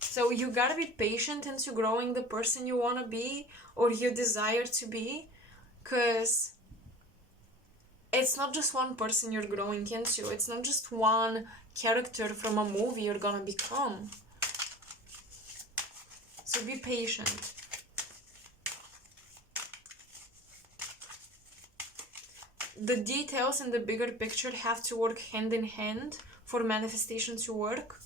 So you gotta be patient into growing the person you want to be or you desire to be, because it's not just one person you're growing into. It's not just one character from a movie you're gonna become. So be patient. The details and the bigger picture have to work hand in hand for manifestation to work.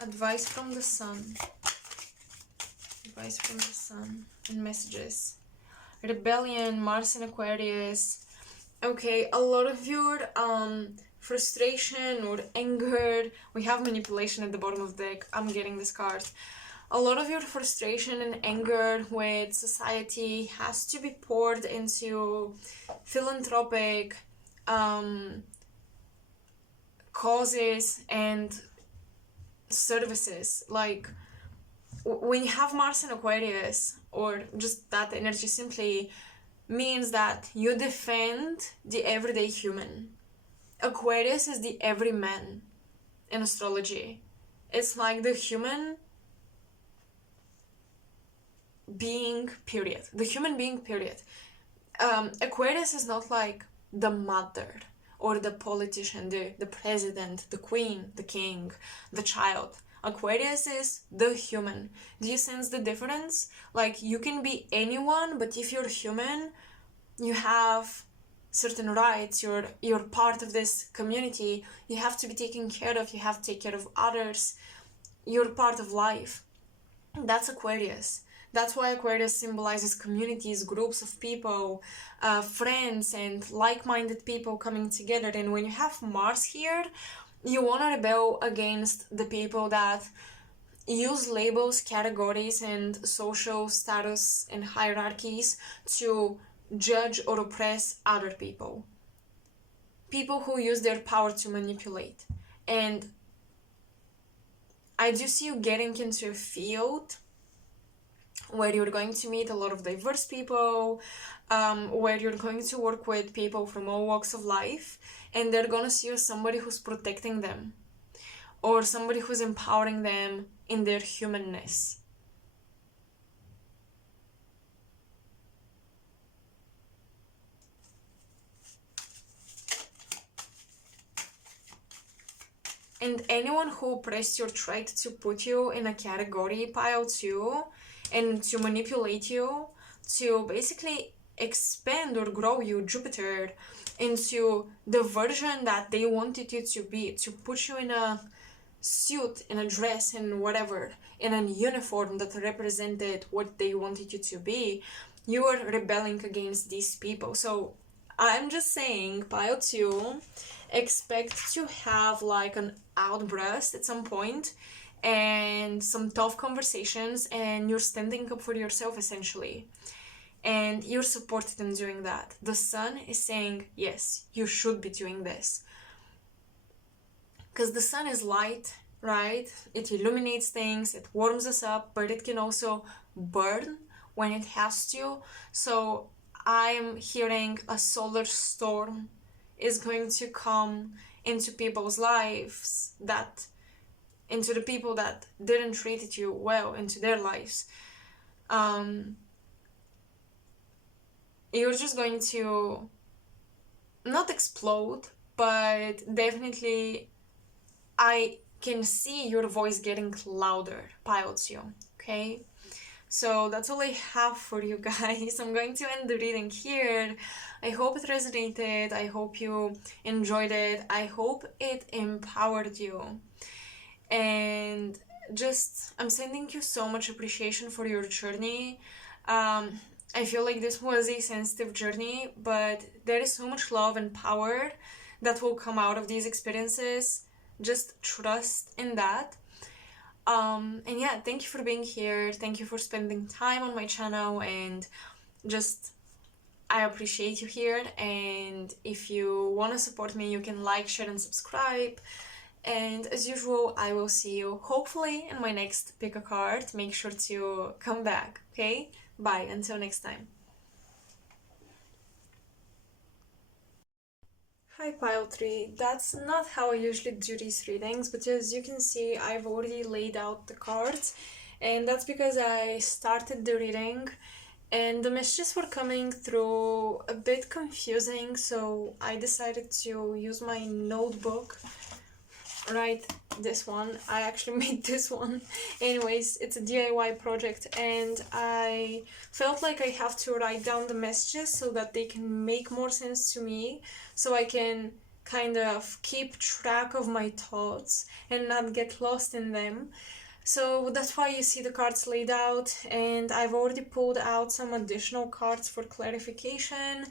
Advice from the sun. Advice from the sun and messages. Rebellion, Mars in Aquarius. Okay, a lot of your frustration or anger. We have manipulation at the bottom of the deck. I'm getting this card. A lot of your frustration and anger with society has to be poured into philanthropic causes and services. Like, when you have Mars in Aquarius, or just that energy simply means that you defend the everyday human. Aquarius is the everyman in astrology. It's like the human being, period. The human being, period. Aquarius is not like the mother or the politician, the president, the queen, the king, the child. Aquarius is the human. Do you sense the difference? Like, you can be anyone, but if you're human, you have certain rights, you're part of this community, you have to be taken care of, you have to take care of others, you're part of life. That's Aquarius. That's why Aquarius symbolizes communities, groups of people, friends and like-minded people coming together. And when you have Mars here, you want to rebel against the people that use labels, categories, and social status and hierarchies to judge or oppress other people. People who use their power to manipulate. And I do see you getting into a field where you're going to meet a lot of diverse people, where you're going to work with people from all walks of life, and they're gonna see you as somebody who's protecting them or somebody who's empowering them in their humanness. And anyone who oppressed you or tried to put you in a category, pile 2, and to manipulate you, to basically expand or grow you, Jupiter, into the version that they wanted you to be, to put you in a suit, in a dress, in whatever, in a uniform that represented what they wanted you to be, you are rebelling against these people. So I'm just saying, pile 2, expect to have like an outburst at some point and some tough conversations, and you're standing up for yourself essentially, and you're supported in doing that. The sun is saying, yes, you should be doing this, because the sun is light, right? It illuminates things, it warms us up, but it can also burn when it has to. So I'm hearing a solar storm is going to come into people's lives, that into the people that didn't treat you well, into their lives. You're just going to not explode, but definitely I can see your voice getting louder, pile 2, okay? So that's all I have for you guys. I'm going to end the reading here. I hope it resonated. I hope you enjoyed it. I hope it empowered you. And just, I'm sending you so much appreciation for your journey. I feel like this was a sensitive journey, but there is so much love and power that will come out of these experiences. Just trust in that. And yeah, thank you for being here. Thank you for spending time on my channel, and just, I appreciate you here. And if you want to support me, you can like, share, and subscribe. And as usual, I will see you hopefully in my next pick a card. Make sure to come back, okay? Bye, until next time. Hi pile 3, that's not how I usually do these readings, but as you can see, I've already laid out the cards, and that's because I started the reading and the messages were coming through a bit confusing, so I decided to use my notebook. Right, this one. I actually made this one. Anyways, it's a DIY project, and I felt like I have to write down the messages so that they can make more sense to me, so I can kind of keep track of my thoughts and not get lost in them. So that's why you see the cards laid out, and I've already pulled out some additional cards for clarification.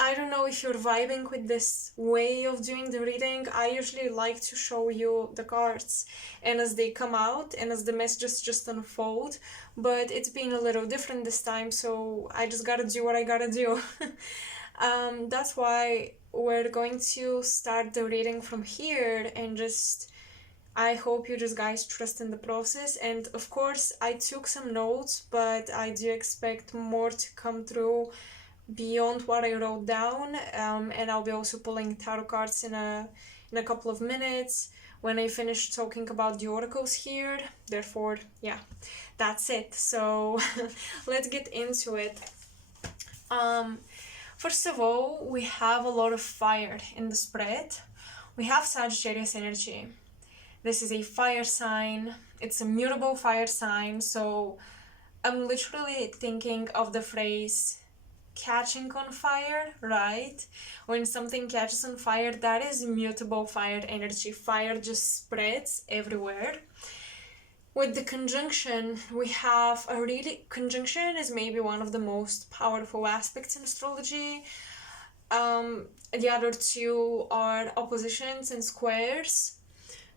I don't know if you're vibing with this way of doing the reading. I usually like to show you the cards and as they come out and as the messages just unfold, but it's been a little different this time, so I just gotta do what I gotta do. That's why we're going to start the reading from here, and just, I hope you just guys trust in the process. And of course, I took some notes, but I do expect more to come through beyond what I wrote down, and I'll be also pulling tarot cards in a couple of minutes when I finish talking about the oracles here. Therefore, yeah, that's it. So let's get into it. First of all, we have a lot of fire in the spread. We have Sagittarius energy. This is a fire sign. It's a mutable fire sign, so I'm literally thinking of the phrase catching on fire, right? When something catches on fire, that is mutable fire energy. Fire just spreads everywhere. With the conjunction, we have a really, conjunction is maybe one of the most powerful aspects in astrology. The other two are oppositions and squares.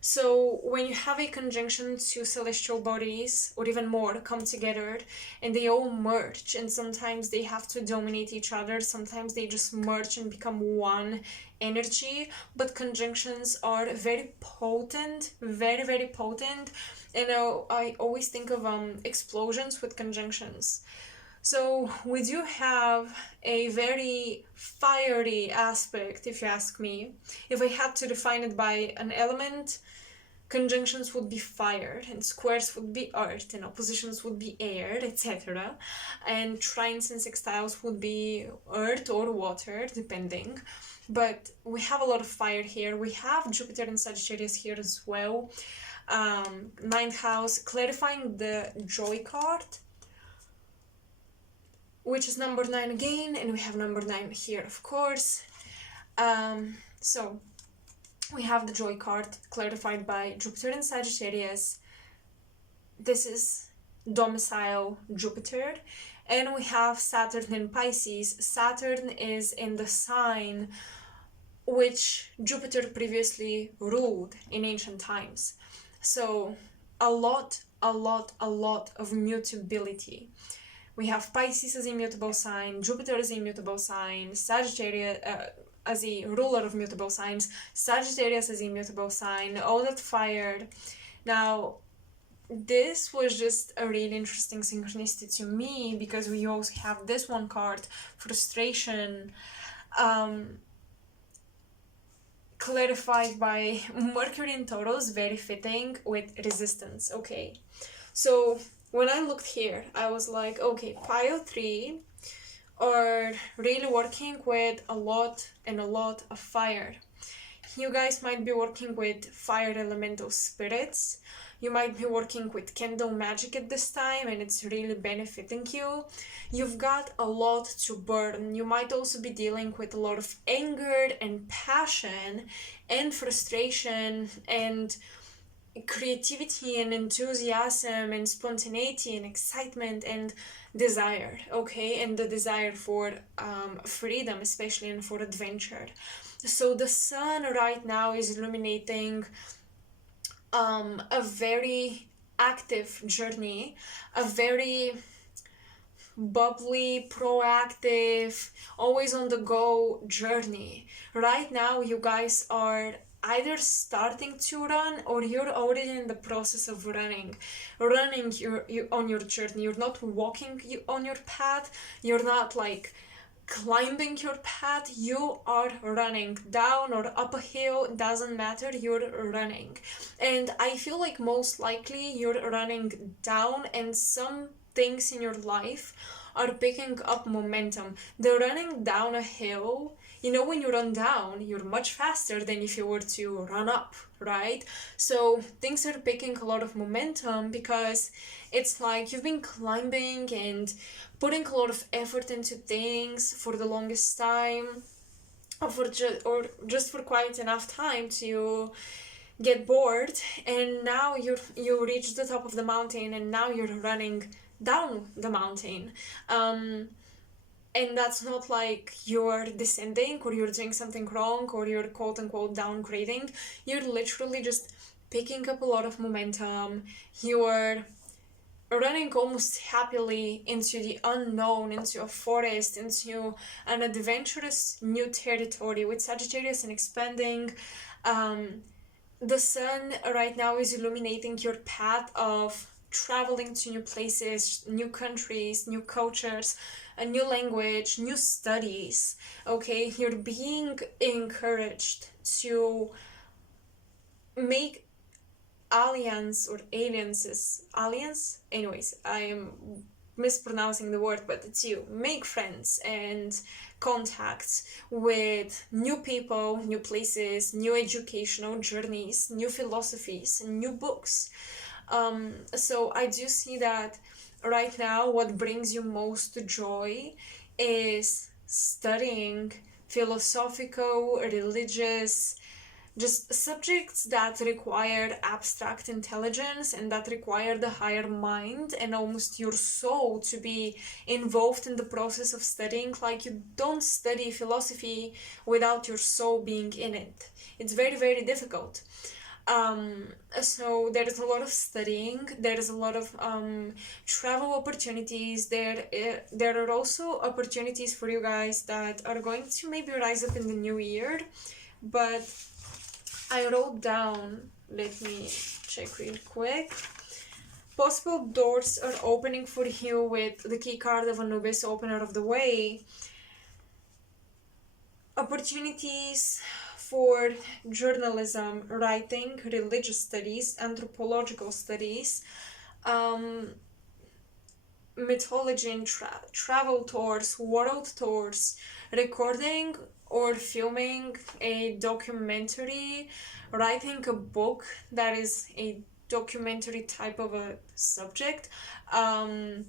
So when you have a conjunction to celestial bodies, or even more, come together and they all merge, and sometimes they have to dominate each other, sometimes they just merge and become one energy, but conjunctions are very potent, very, very potent. And I always think of explosions with conjunctions. So we do have a very fiery aspect, if you ask me. If I had to define it by an element, conjunctions would be fire, and squares would be earth, and oppositions would be air, etc. And trines and sextiles would be earth or water, depending. But we have a lot of fire here. We have Jupiter and Sagittarius here as well. Ninth house, clarifying the joy card, which is number 9 again, and we have number 9 here, of course. So we have the joy card clarified by Jupiter and Sagittarius. This is domicile Jupiter. And we have Saturn in Pisces. Saturn is in the sign which Jupiter previously ruled in ancient times. So a lot of mutability. We have Pisces as a mutable sign, Jupiter as a mutable sign, Sagittarius as a ruler of mutable signs, Sagittarius as a mutable sign, all that fire. Now, this was just a really interesting synchronicity to me, because we also have this one card, frustration, clarified by Mercury in Taurus, very fitting with resistance. Okay, so when I looked here, I was like, okay, pile 3 are really working with a lot of fire. You guys might be working with fire elemental spirits. You might be working with candle magic at this time, and it's really benefiting you. You've got a lot to burn. You might also be dealing with a lot of anger and passion and frustration and creativity and enthusiasm and spontaneity and excitement and desire, okay, and the desire for freedom, especially, and for adventure. So the sun right now is illuminating a very active journey, a very bubbly, proactive, always on the go journey. Right now, you guys are either starting to run, or you're already in the process of running you on your journey. You're not walking on your path, you're not like climbing your path, you are running down or up a hill, doesn't matter, you're running. And I feel like most likely you're running down, and some things in your life are picking up momentum. They're running down a hill. You know, when you run down, you're much faster than if you were to run up, right? So things are picking a lot of momentum, because it's like you've been climbing and putting a lot of effort into things for the longest time, or just for quite enough time to get bored, and now you reach the top of the mountain, and now you're running down the mountain. And that's not like you're descending or you're doing something wrong or you're quote unquote downgrading. You're literally just picking up a lot of momentum. You're running almost happily into the unknown, into a forest, into an adventurous new territory with Sagittarius and expanding. The sun right now is illuminating your path of traveling to new places, new countries, new cultures, a new language, new studies. Okay, you're being encouraged to make alliance, anyways, I am mispronouncing the word, but it's you. Make friends and contacts with new people, new places, new educational journeys, new philosophies, new books. So I do see that right now what brings you most joy is studying philosophical, religious, just subjects that require abstract intelligence and that require the higher mind and almost your soul to be involved in the process of studying. Like, you don't study philosophy without your soul being in it. It's very, very difficult. So there's a lot of studying, there's a lot of travel opportunities there are also opportunities for you guys that are going to maybe rise up in the new year. But I wrote down, let me check real quick. Possible doors are opening for you with the key card of Anubis, opener of the way. Opportunities for journalism, writing, religious studies, anthropological studies, mythology and travel tours, world tours, recording or filming a documentary, writing a book that is a documentary type of a subject, writing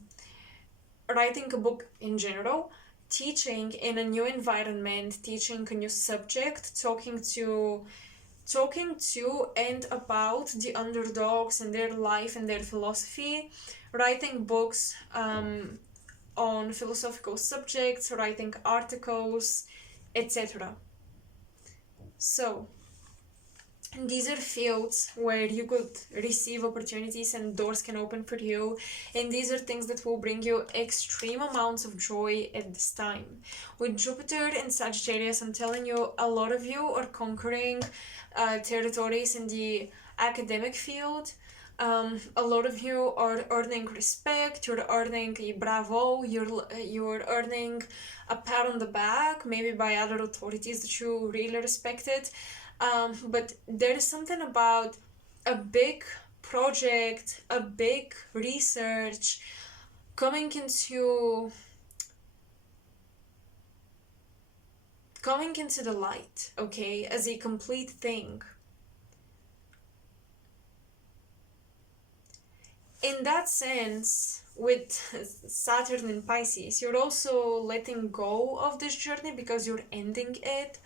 a book in general, teaching in a new environment, teaching a new subject, talking to and about the underdogs and their life and their philosophy, writing books on philosophical subjects, writing articles, etc. So these are fields where you could receive opportunities and doors can open for you, and these are things that will bring you extreme amounts of joy at this time. With Jupiter and Sagittarius, I'm telling you, a lot of you are conquering territories in the academic field. A lot of you are earning respect, you're earning a bravo, you're earning a pat on the back, maybe by other authorities that you really respected. But there is something about a big project, a big research coming into the light, okay, as a complete thing. In that sense, with Saturn in Pisces, you're also letting go of this journey because you're ending it.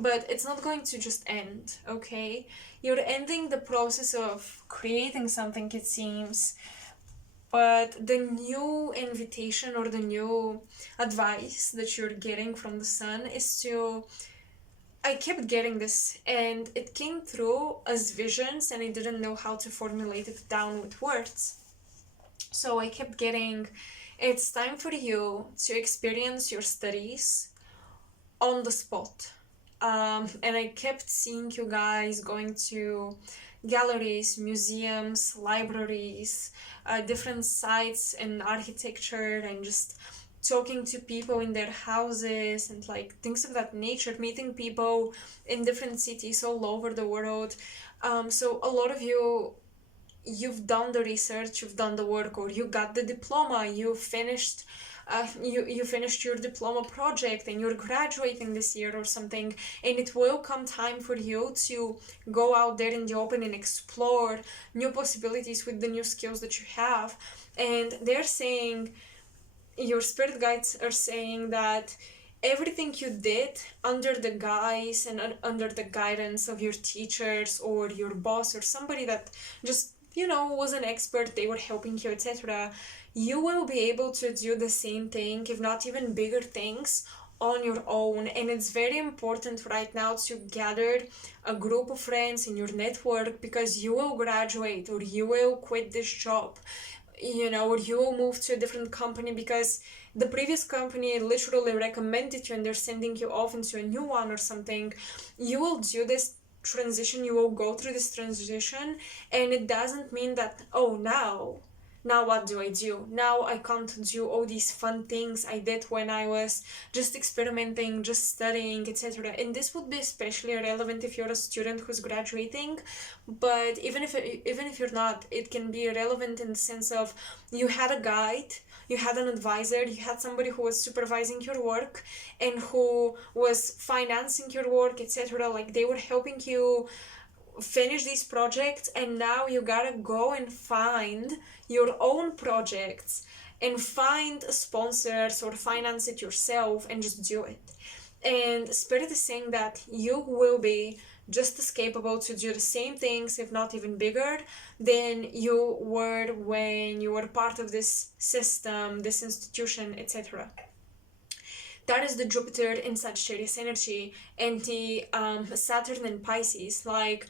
But it's not going to just end, okay? You're ending the process of creating something, it seems. But the new invitation or the new advice that you're getting from the sun is to... I kept getting this, and it came through as visions, and I didn't know how to formulate it down with words. So I kept getting, it's time for you to experience your studies on the spot. And I kept seeing you guys going to galleries, museums, libraries, different sites in architecture, and just talking to people in their houses and like things of that nature, meeting people in different cities all over the world. So a lot of you, you've done the research, you've done the work, or you got the diploma, you finished your diploma project and you're graduating this year or something, and it will come time for you to go out there in the open and explore new possibilities with the new skills that you have. And they're saying, your spirit guides are saying that everything you did under the guise and under the guidance of your teachers or your boss or somebody that just, was an expert, they were helping you, etc., you will be able to do the same thing, if not even bigger things, on your own. And it's very important right now to gather a group of friends in your network, because you will graduate or you will quit this job, or you will move to a different company because the previous company literally recommended you and they're sending you off into a new one or something. You will do this transition, you will go through this transition, and it doesn't mean that, oh, now what do I do? Now I can't do all these fun things I did when I was just experimenting, just studying, etc. And this would be especially relevant if you're a student who's graduating. But even if you're not, it can be relevant in the sense of you had a guide, you had an advisor, you had somebody who was supervising your work and who was financing your work, etc. Like they were helping you finish these projects, and now you gotta go and find your own projects and find sponsors or finance it yourself and just do it. And Spirit is saying that you will be just as capable to do the same things, if not even bigger, than you were when you were part of this system, this institution, etc. That is the Jupiter in Sagittarius energy, and the Saturn in Pisces. Like,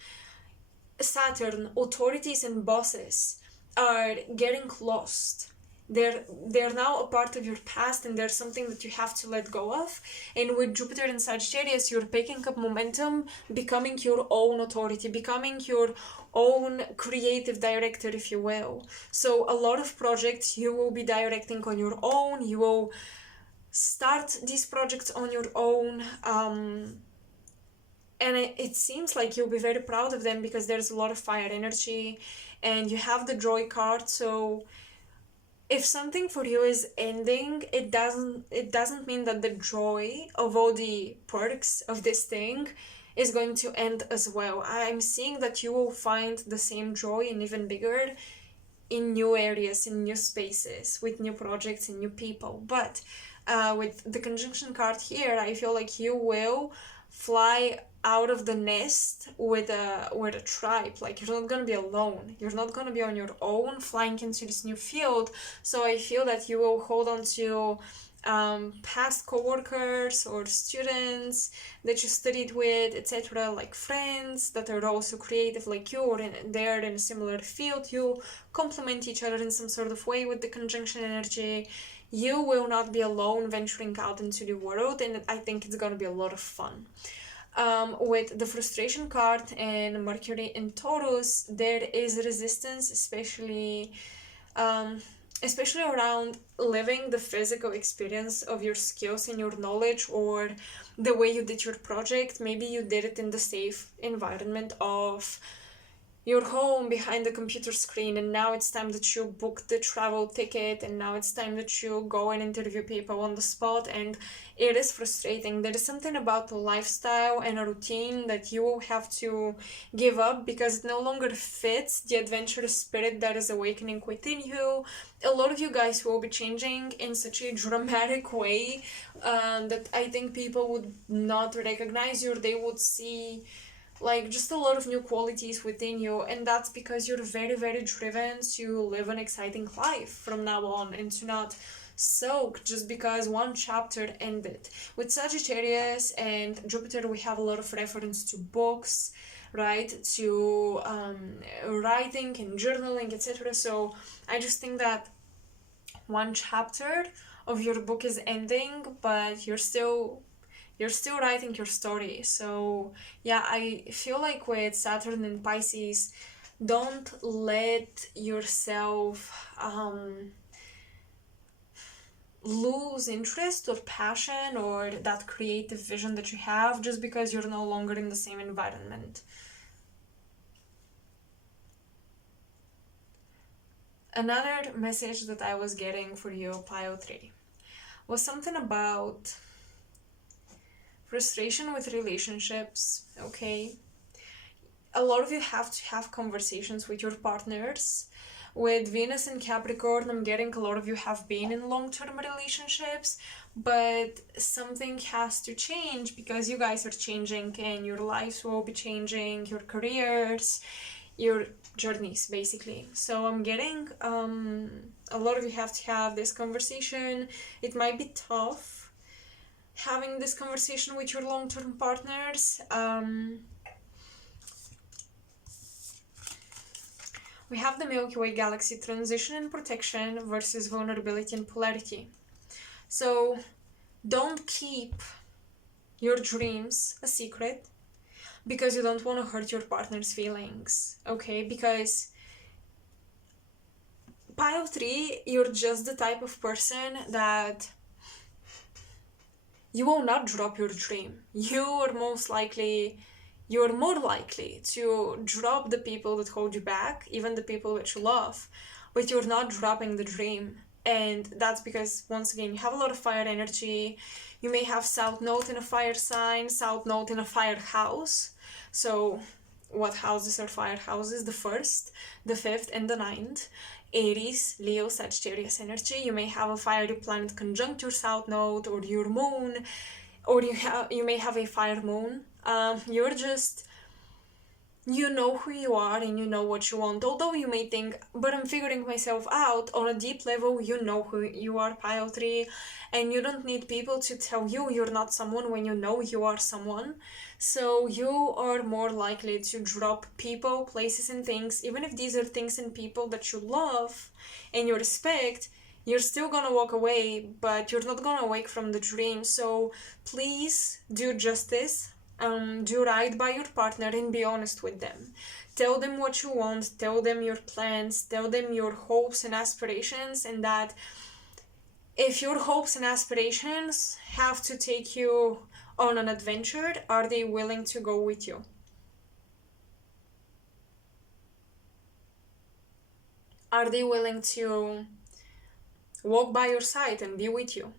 Saturn, authorities and bosses are getting lost. They're now a part of your past, and they're something that you have to let go of. And with Jupiter in Sagittarius, you're picking up momentum, becoming your own authority, becoming your own creative director, if you will. So a lot of projects you will be directing on your own. You will start these projects on your own. And it seems like you'll be very proud of them because there's a lot of fire energy, and you have the joy card. So if something for you is ending, it doesn't mean that the joy of all the perks of this thing is going to end as well. I'm seeing that you will find the same joy and even bigger in new areas, in new spaces, with new projects and new people. But with the conjunction card here, I feel like you will fly out of the nest with a tribe. Like, you're not gonna be alone, you're not gonna be on your own flying into this new field. So I feel that you will hold on to past co-workers or students that you studied with, etc., like friends that are also creative like you, or they're in a similar field. You complement each other in some sort of way with the conjunction energy. You will not be alone venturing out into the world, and I think it's going to be a lot of fun. With the frustration card and Mercury in Taurus, there is resistance, especially around living the physical experience of your skills and your knowledge, or the way you did your project. Maybe you did it in the safe environment of your home behind the computer screen, and now it's time that you book the travel ticket, and now it's time that you go and interview people on the spot, and it is frustrating. There is something about the lifestyle and a routine that you will have to give up because it no longer fits the adventurous spirit that is awakening within you. A lot of you guys will be changing in such a dramatic way that I think people would not recognize you, or they would see like just a lot of new qualities within you, and that's because you're very, very driven to live an exciting life from now on, and to not soak just because one chapter ended. With Sagittarius and Jupiter, we have a lot of reference to books, right, to writing and journaling, etc. So I just think that one chapter of your book is ending, but you're still writing your story. So yeah, I feel like with Saturn and Pisces, don't let yourself lose interest or passion or that creative vision that you have just because you're no longer in the same environment. Another message that I was getting for you, pile 3, was something about frustration with relationships. Okay, a lot of you have to have conversations with your partners. With Venus in Capricorn, I'm getting a lot of you have been in long-term relationships, but something has to change because you guys are changing, and your lives will be changing, your careers, your journeys, basically. So I'm getting a lot of you have to have this conversation. It might be tough having this conversation with your long-term partners. We have the Milky Way galaxy transition and protection versus vulnerability and polarity. So don't keep your dreams a secret because you don't want to hurt your partner's feelings, okay? Because pile 3, you're just the type of person that you will not drop your dream. You're more likely to drop the people that hold you back, even the people that you love, but you're not dropping the dream. And that's because, once again, you have a lot of fire energy. You may have South Node in a fire sign, South Node in a fire house. So what houses are fire houses? The 1st, the 5th, and the 9th. Aries, Leo, Sagittarius energy. You may have a fiery planet conjunct your South Node or your moon, or you may have a fire moon. You're you know who you are and you know what you want. Although you may think, but I'm figuring myself out, on a deep level, you know who you are, pile 3, and you don't need people to tell you you're not someone when you know you are someone. So you are more likely to drop people, places, and things, even if these are things and people that you love and you respect. You're still gonna walk away, but you're not gonna wake from the dream. So please do justice. Do right by your partner and be honest with them. Tell them what you want, tell them your plans, tell them your hopes and aspirations, and that if your hopes and aspirations have to take you on an adventure, are they willing to go with you? Are they willing to walk by your side and be with you?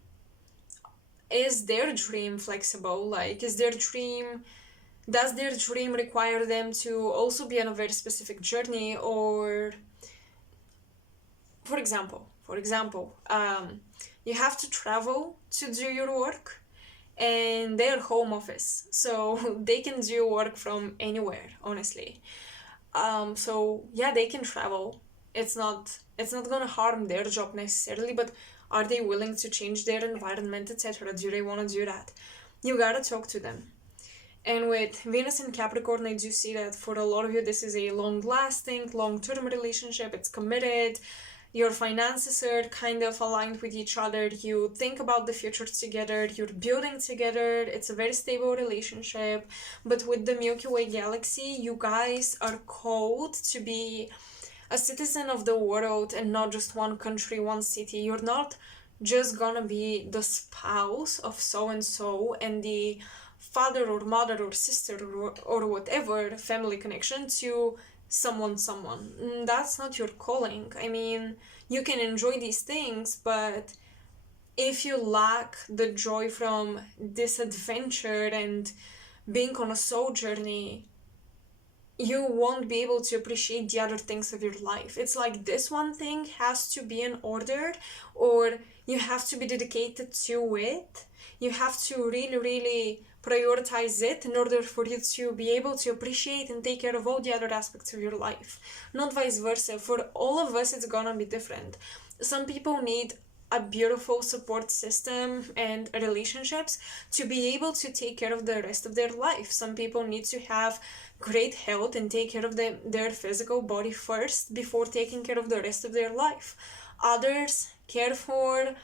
Is their dream flexible? Like, is their dream, does their dream require them to also be on a very specific journey? Or for example, you have to travel to do your work, and they're home office, so they can do work from anywhere, honestly. So yeah, they can travel. It's not gonna harm their job necessarily, but are they willing to change their environment, etc.? Do they want to do that? You gotta talk to them. And with Venus in Capricorn, I do see that for a lot of you, this is a long-lasting, long-term relationship. It's committed. Your finances are kind of aligned with each other. You think about the future together. You're building together. It's a very stable relationship. But with the Milky Way galaxy, you guys are called to be a citizen of the world and not just one country, one city. You're not just gonna be the spouse of so and so and the father or mother or sister or whatever family connection to someone. That's not your calling. I mean, you can enjoy these things, but if you lack the joy from this adventure and being on a soul journey, you won't be able to appreciate the other things of your life. It's like this one thing has to be in order, or you have to be dedicated to it. You have to really, really prioritize it in order for you to be able to appreciate and take care of all the other aspects of your life. Not vice versa. For all of us, it's gonna be different. Some people need a beautiful support system and relationships to be able to take care of the rest of their life. Some people need to have great health and take care of their physical body first before taking care of the rest of their life. Others care for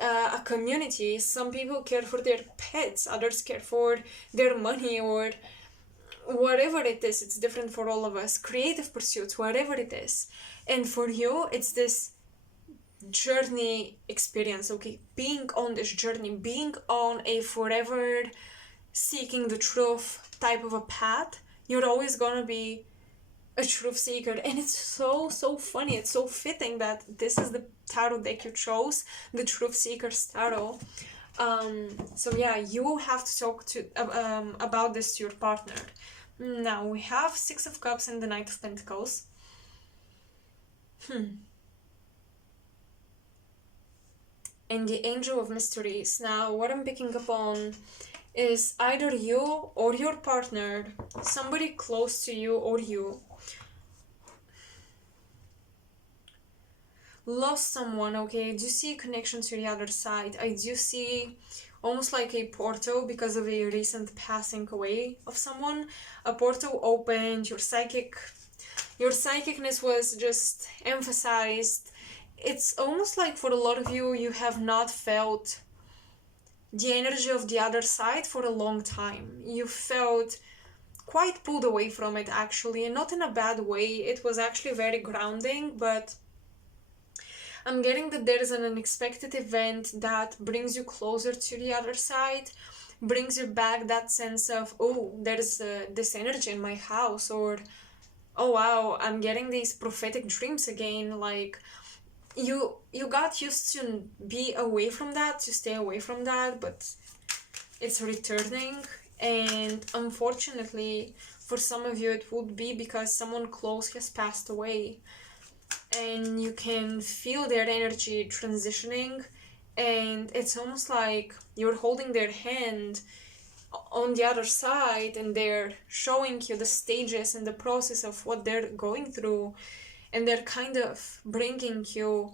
a community. Some people care for their pets, others care for their money, or whatever it is. It's different for all of us. Creative pursuits, whatever it is. And for you, it's this journey experience, okay? Being on this journey, being on a forever seeking the truth type of a path. You're always gonna be a truth seeker, and it's so funny. It's so fitting that this is the tarot deck you chose, the Truth Seeker's Tarot. So yeah, you have to talk to about this to your partner. Now we have Six of Cups and the Knight of Pentacles. And the Angel of Mysteries. Now, what I'm picking up on is either you or your partner, somebody close to you or you, lost someone, okay? I do see a connection to the other side. I do see almost like a portal because of a recent passing away of someone. A portal opened, your psychicness was just emphasized. It's almost like for a lot of you, you have not felt the energy of the other side for a long time. You felt quite pulled away from it, actually, and not in a bad way. It was actually very grounding, but I'm getting that there is an unexpected event that brings you closer to the other side, brings you back that sense of, oh, there's this energy in my house, or oh wow, I'm getting these prophetic dreams again. Like, you got used to be away from that, to stay away from that, but it's returning. And unfortunately for some of you, it would be because someone close has passed away, and you can feel their energy transitioning, and it's almost like you're holding their hand on the other side, and they're showing you the stages and the process of what they're going through, and they're kind of bringing you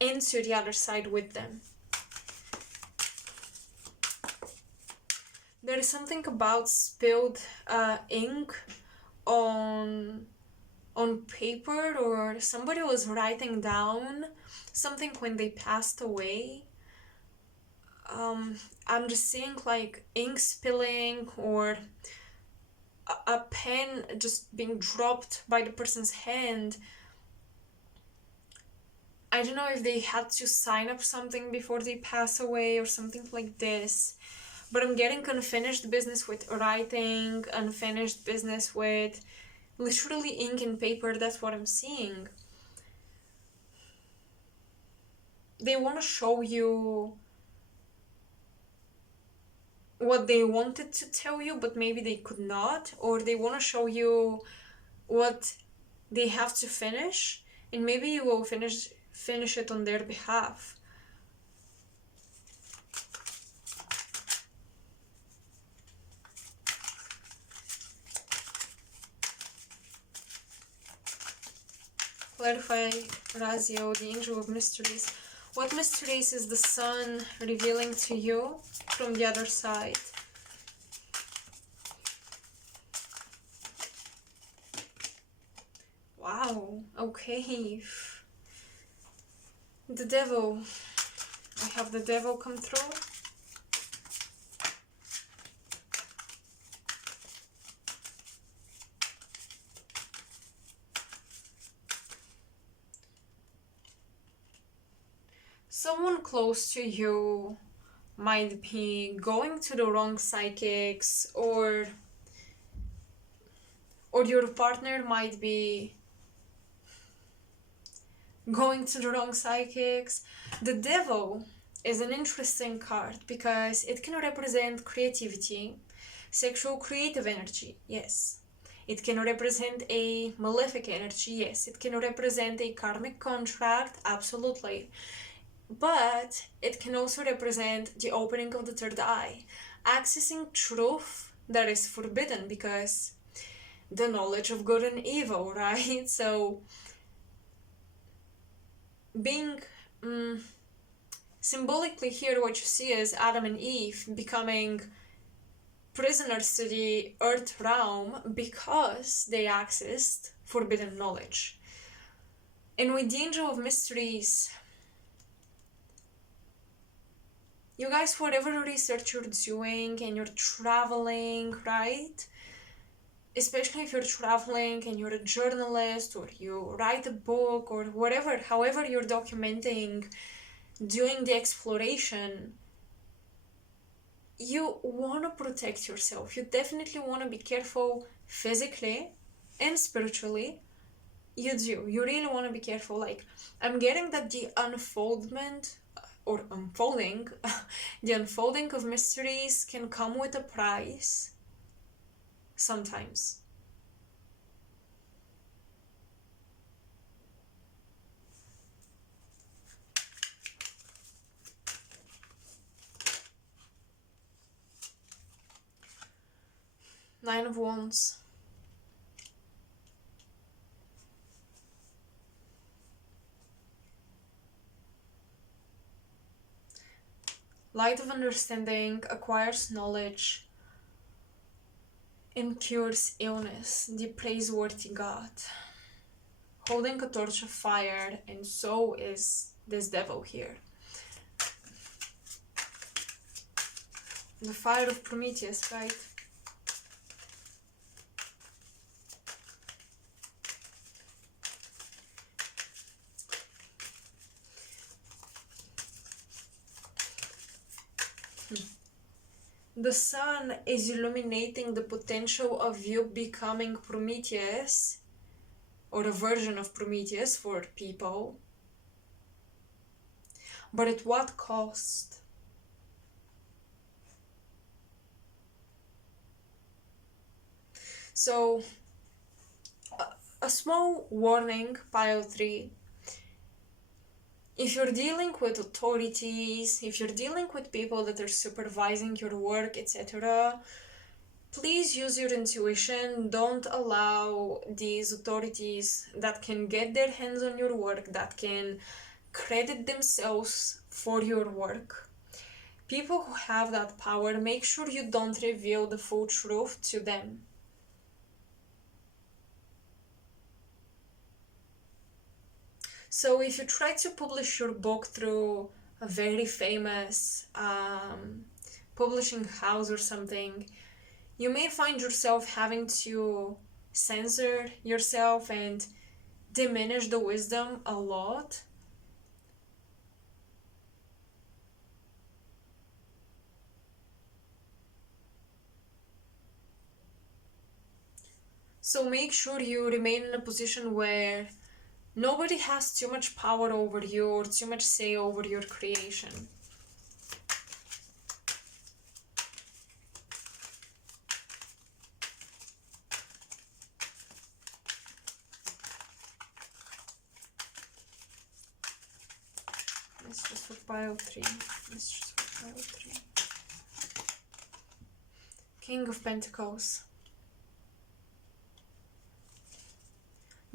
into the other side with them. There is something about spilled ink on paper, or somebody was writing down something when they passed away. I'm just seeing like ink spilling, or a pen just being dropped by the person's hand. I don't know if they had to sign up something before they pass away or something like this, but I'm getting unfinished business with writing, unfinished business with literally ink and paper. That's what I'm seeing. They want to show you what they wanted to tell you, but maybe they could not, or they want to show you what they have to finish, and maybe you will finish it on their behalf. Clarify, Razio, the Angel of Mysteries. What mysteries is the sun revealing to you from the other side? Wow, okay. The devil. I have the devil come through. Someone close to you might be going to the wrong psychics, or your partner might be going to the wrong psychics. The devil is an interesting card because it can represent creativity, sexual creative energy, yes. It can represent a malefic energy, yes. It can represent a karmic contract, absolutely. But it can also represent the opening of the third eye, accessing truth that is forbidden, because the knowledge of good and evil, right? So being symbolically here, what you see is Adam and Eve becoming prisoners to the earth realm because they accessed forbidden knowledge. And with the Angel of Mysteries, you guys, whatever research you're doing and you're traveling, right? Especially if you're traveling and you're a journalist, or you write a book, or whatever, however you're documenting, doing the exploration, you want to protect yourself. You definitely want to be careful physically and spiritually. You do. You really want to be careful. Like, I'm getting that the unfoldment or unfolding, the unfolding of mysteries can come with a price sometimes. Nine of Wands. Light of understanding acquires knowledge and cures illness, the praiseworthy God. Holding a torch of fire, and so is this devil here. The fire of Prometheus, right? The sun is illuminating the potential of you becoming Prometheus, or a version of Prometheus for people. But at what cost? So, a small warning, pile 3. if you're dealing with authorities, if you're dealing with people that are supervising your work, etc., please use your intuition. Don't allow these authorities that can get their hands on your work, that can credit themselves for your work. People who have that power, make sure you don't reveal the full truth to them. So if you try to publish your book through a very famous publishing house or something, you may find yourself having to censor yourself and diminish the wisdom a lot. So make sure you remain in a position where nobody has too much power over you or too much say over your creation. Let's just for pile 3. King of Pentacles.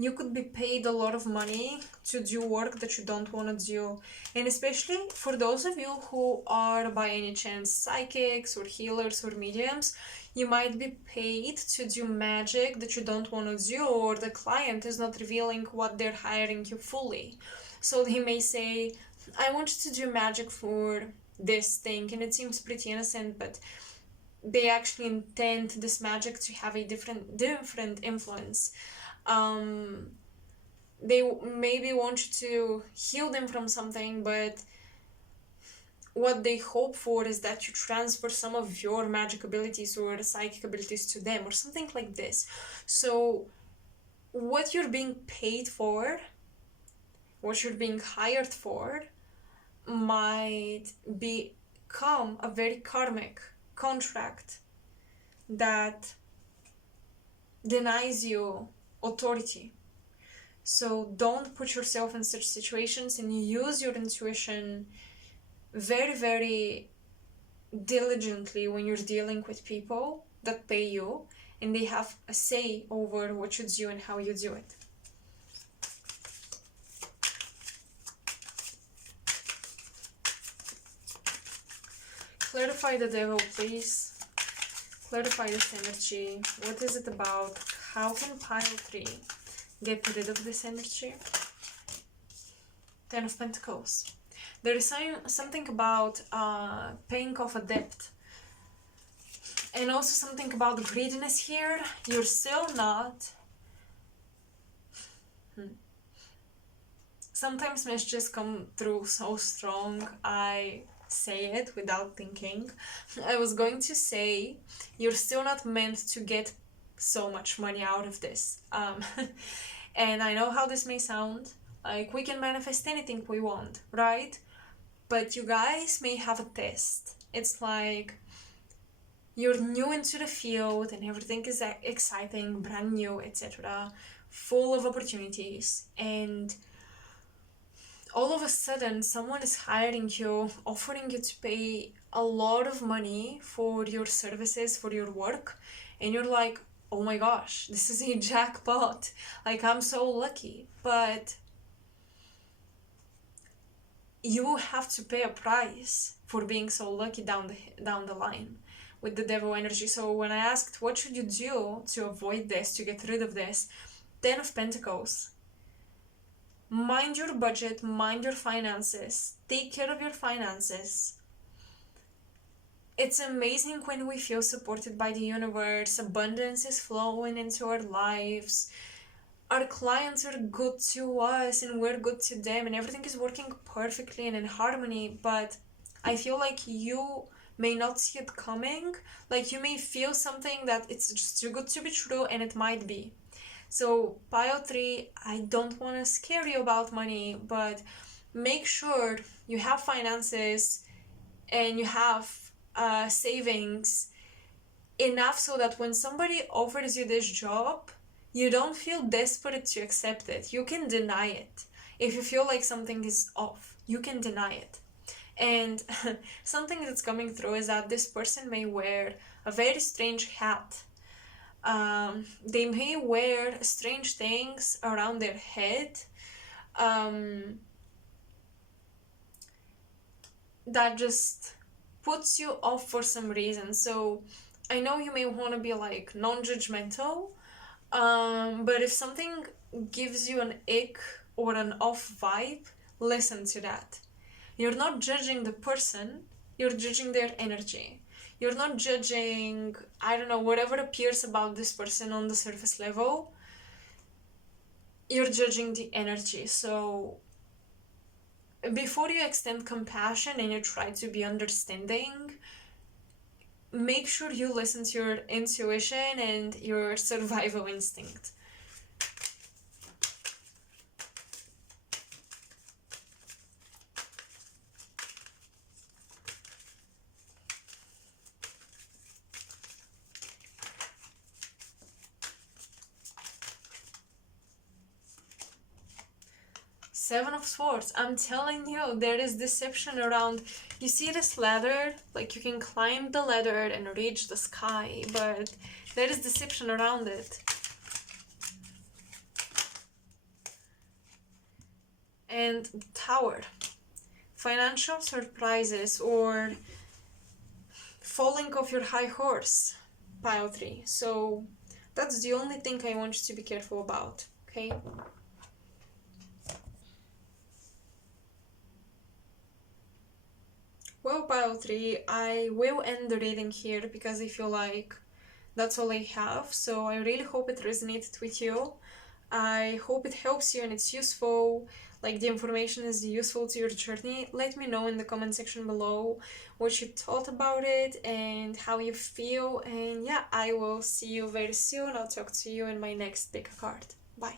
You could be paid a lot of money to do work that you don't want to do. And especially for those of you who are by any chance psychics or healers or mediums, you might be paid to do magic that you don't want to do, or the client is not revealing what they're hiring you fully. So they may say, I want you to do magic for this thing, and it seems pretty innocent, but they actually intend this magic to have a different influence. They maybe want you to heal them from something, but what they hope for is that you transfer some of your magic abilities or psychic abilities to them or something like this. So what you're being paid for, what you're being hired for, might become a very karmic contract that denies you authority. So don't put yourself in such situations, and use your intuition very, very diligently when you're dealing with people that pay you and they have a say over what you do and how you do it. Clarify the devil, please. Clarify this energy. What is it about? How can pile 3 get rid of this energy? 10 of Pentacles. There is something about paying off a debt. And also something about greediness here. You're still not... Sometimes messages come through so strong, I say it without thinking. I was going to say, you're still not meant to get so much money out of this. And I know how this may sound, like we can manifest anything we want, right? But you guys may have a test. It's like you're new into the field and everything is exciting, brand new, etc., full of opportunities, and all of a sudden someone is hiring you, offering you to pay a lot of money for your services, for your work, and you're like, oh my gosh, this is a jackpot, like I'm so lucky. But you have to pay a price for being so lucky down the line with the devil energy. So when I asked what should you do to avoid this, to get rid of this, 10 of Pentacles. Mind your budget, mind your finances, take care of your finances. It's amazing when we feel supported by the universe, abundance is flowing into our lives, our clients are good to us and we're good to them, and everything is working perfectly and in harmony. But I feel like you may not see it coming, like you may feel something that it's just too good to be true, and it might be. So pile 3, I don't want to scare you about money, but make sure you have finances and you have savings enough so that when somebody offers you this job, you don't feel desperate to accept it. You can deny it. If you feel like something is off, you can deny it. And something that's coming through is that this person may wear a very strange hat. They may wear strange things around their head that just puts you off for some reason. So I know you may want to be like non-judgmental, but if something gives you an ick or an off vibe, listen to that. You're not judging the person, you're judging their energy. You're not judging, I don't know, whatever appears about this person on the surface level. You're judging the energy. So before you extend compassion and you try to be understanding, make sure you listen to your intuition and your survival instinct. Seven of Swords. I'm telling you, there is deception around. You see this ladder? Like, you can climb the ladder and reach the sky, but there is deception around it. And the Tower. Financial surprises or falling off your high horse, pile 3. So that's the only thing I want you to be careful about, okay? Well, pile 3, I will end the reading here because I feel like that's all I have. So I really hope it resonated with you. I hope it helps you and it's useful, like the information is useful to your journey. Let me know in the comment section below what you thought about it and how you feel. And yeah, I will see you very soon. I'll talk to you in my next pick a card. Bye.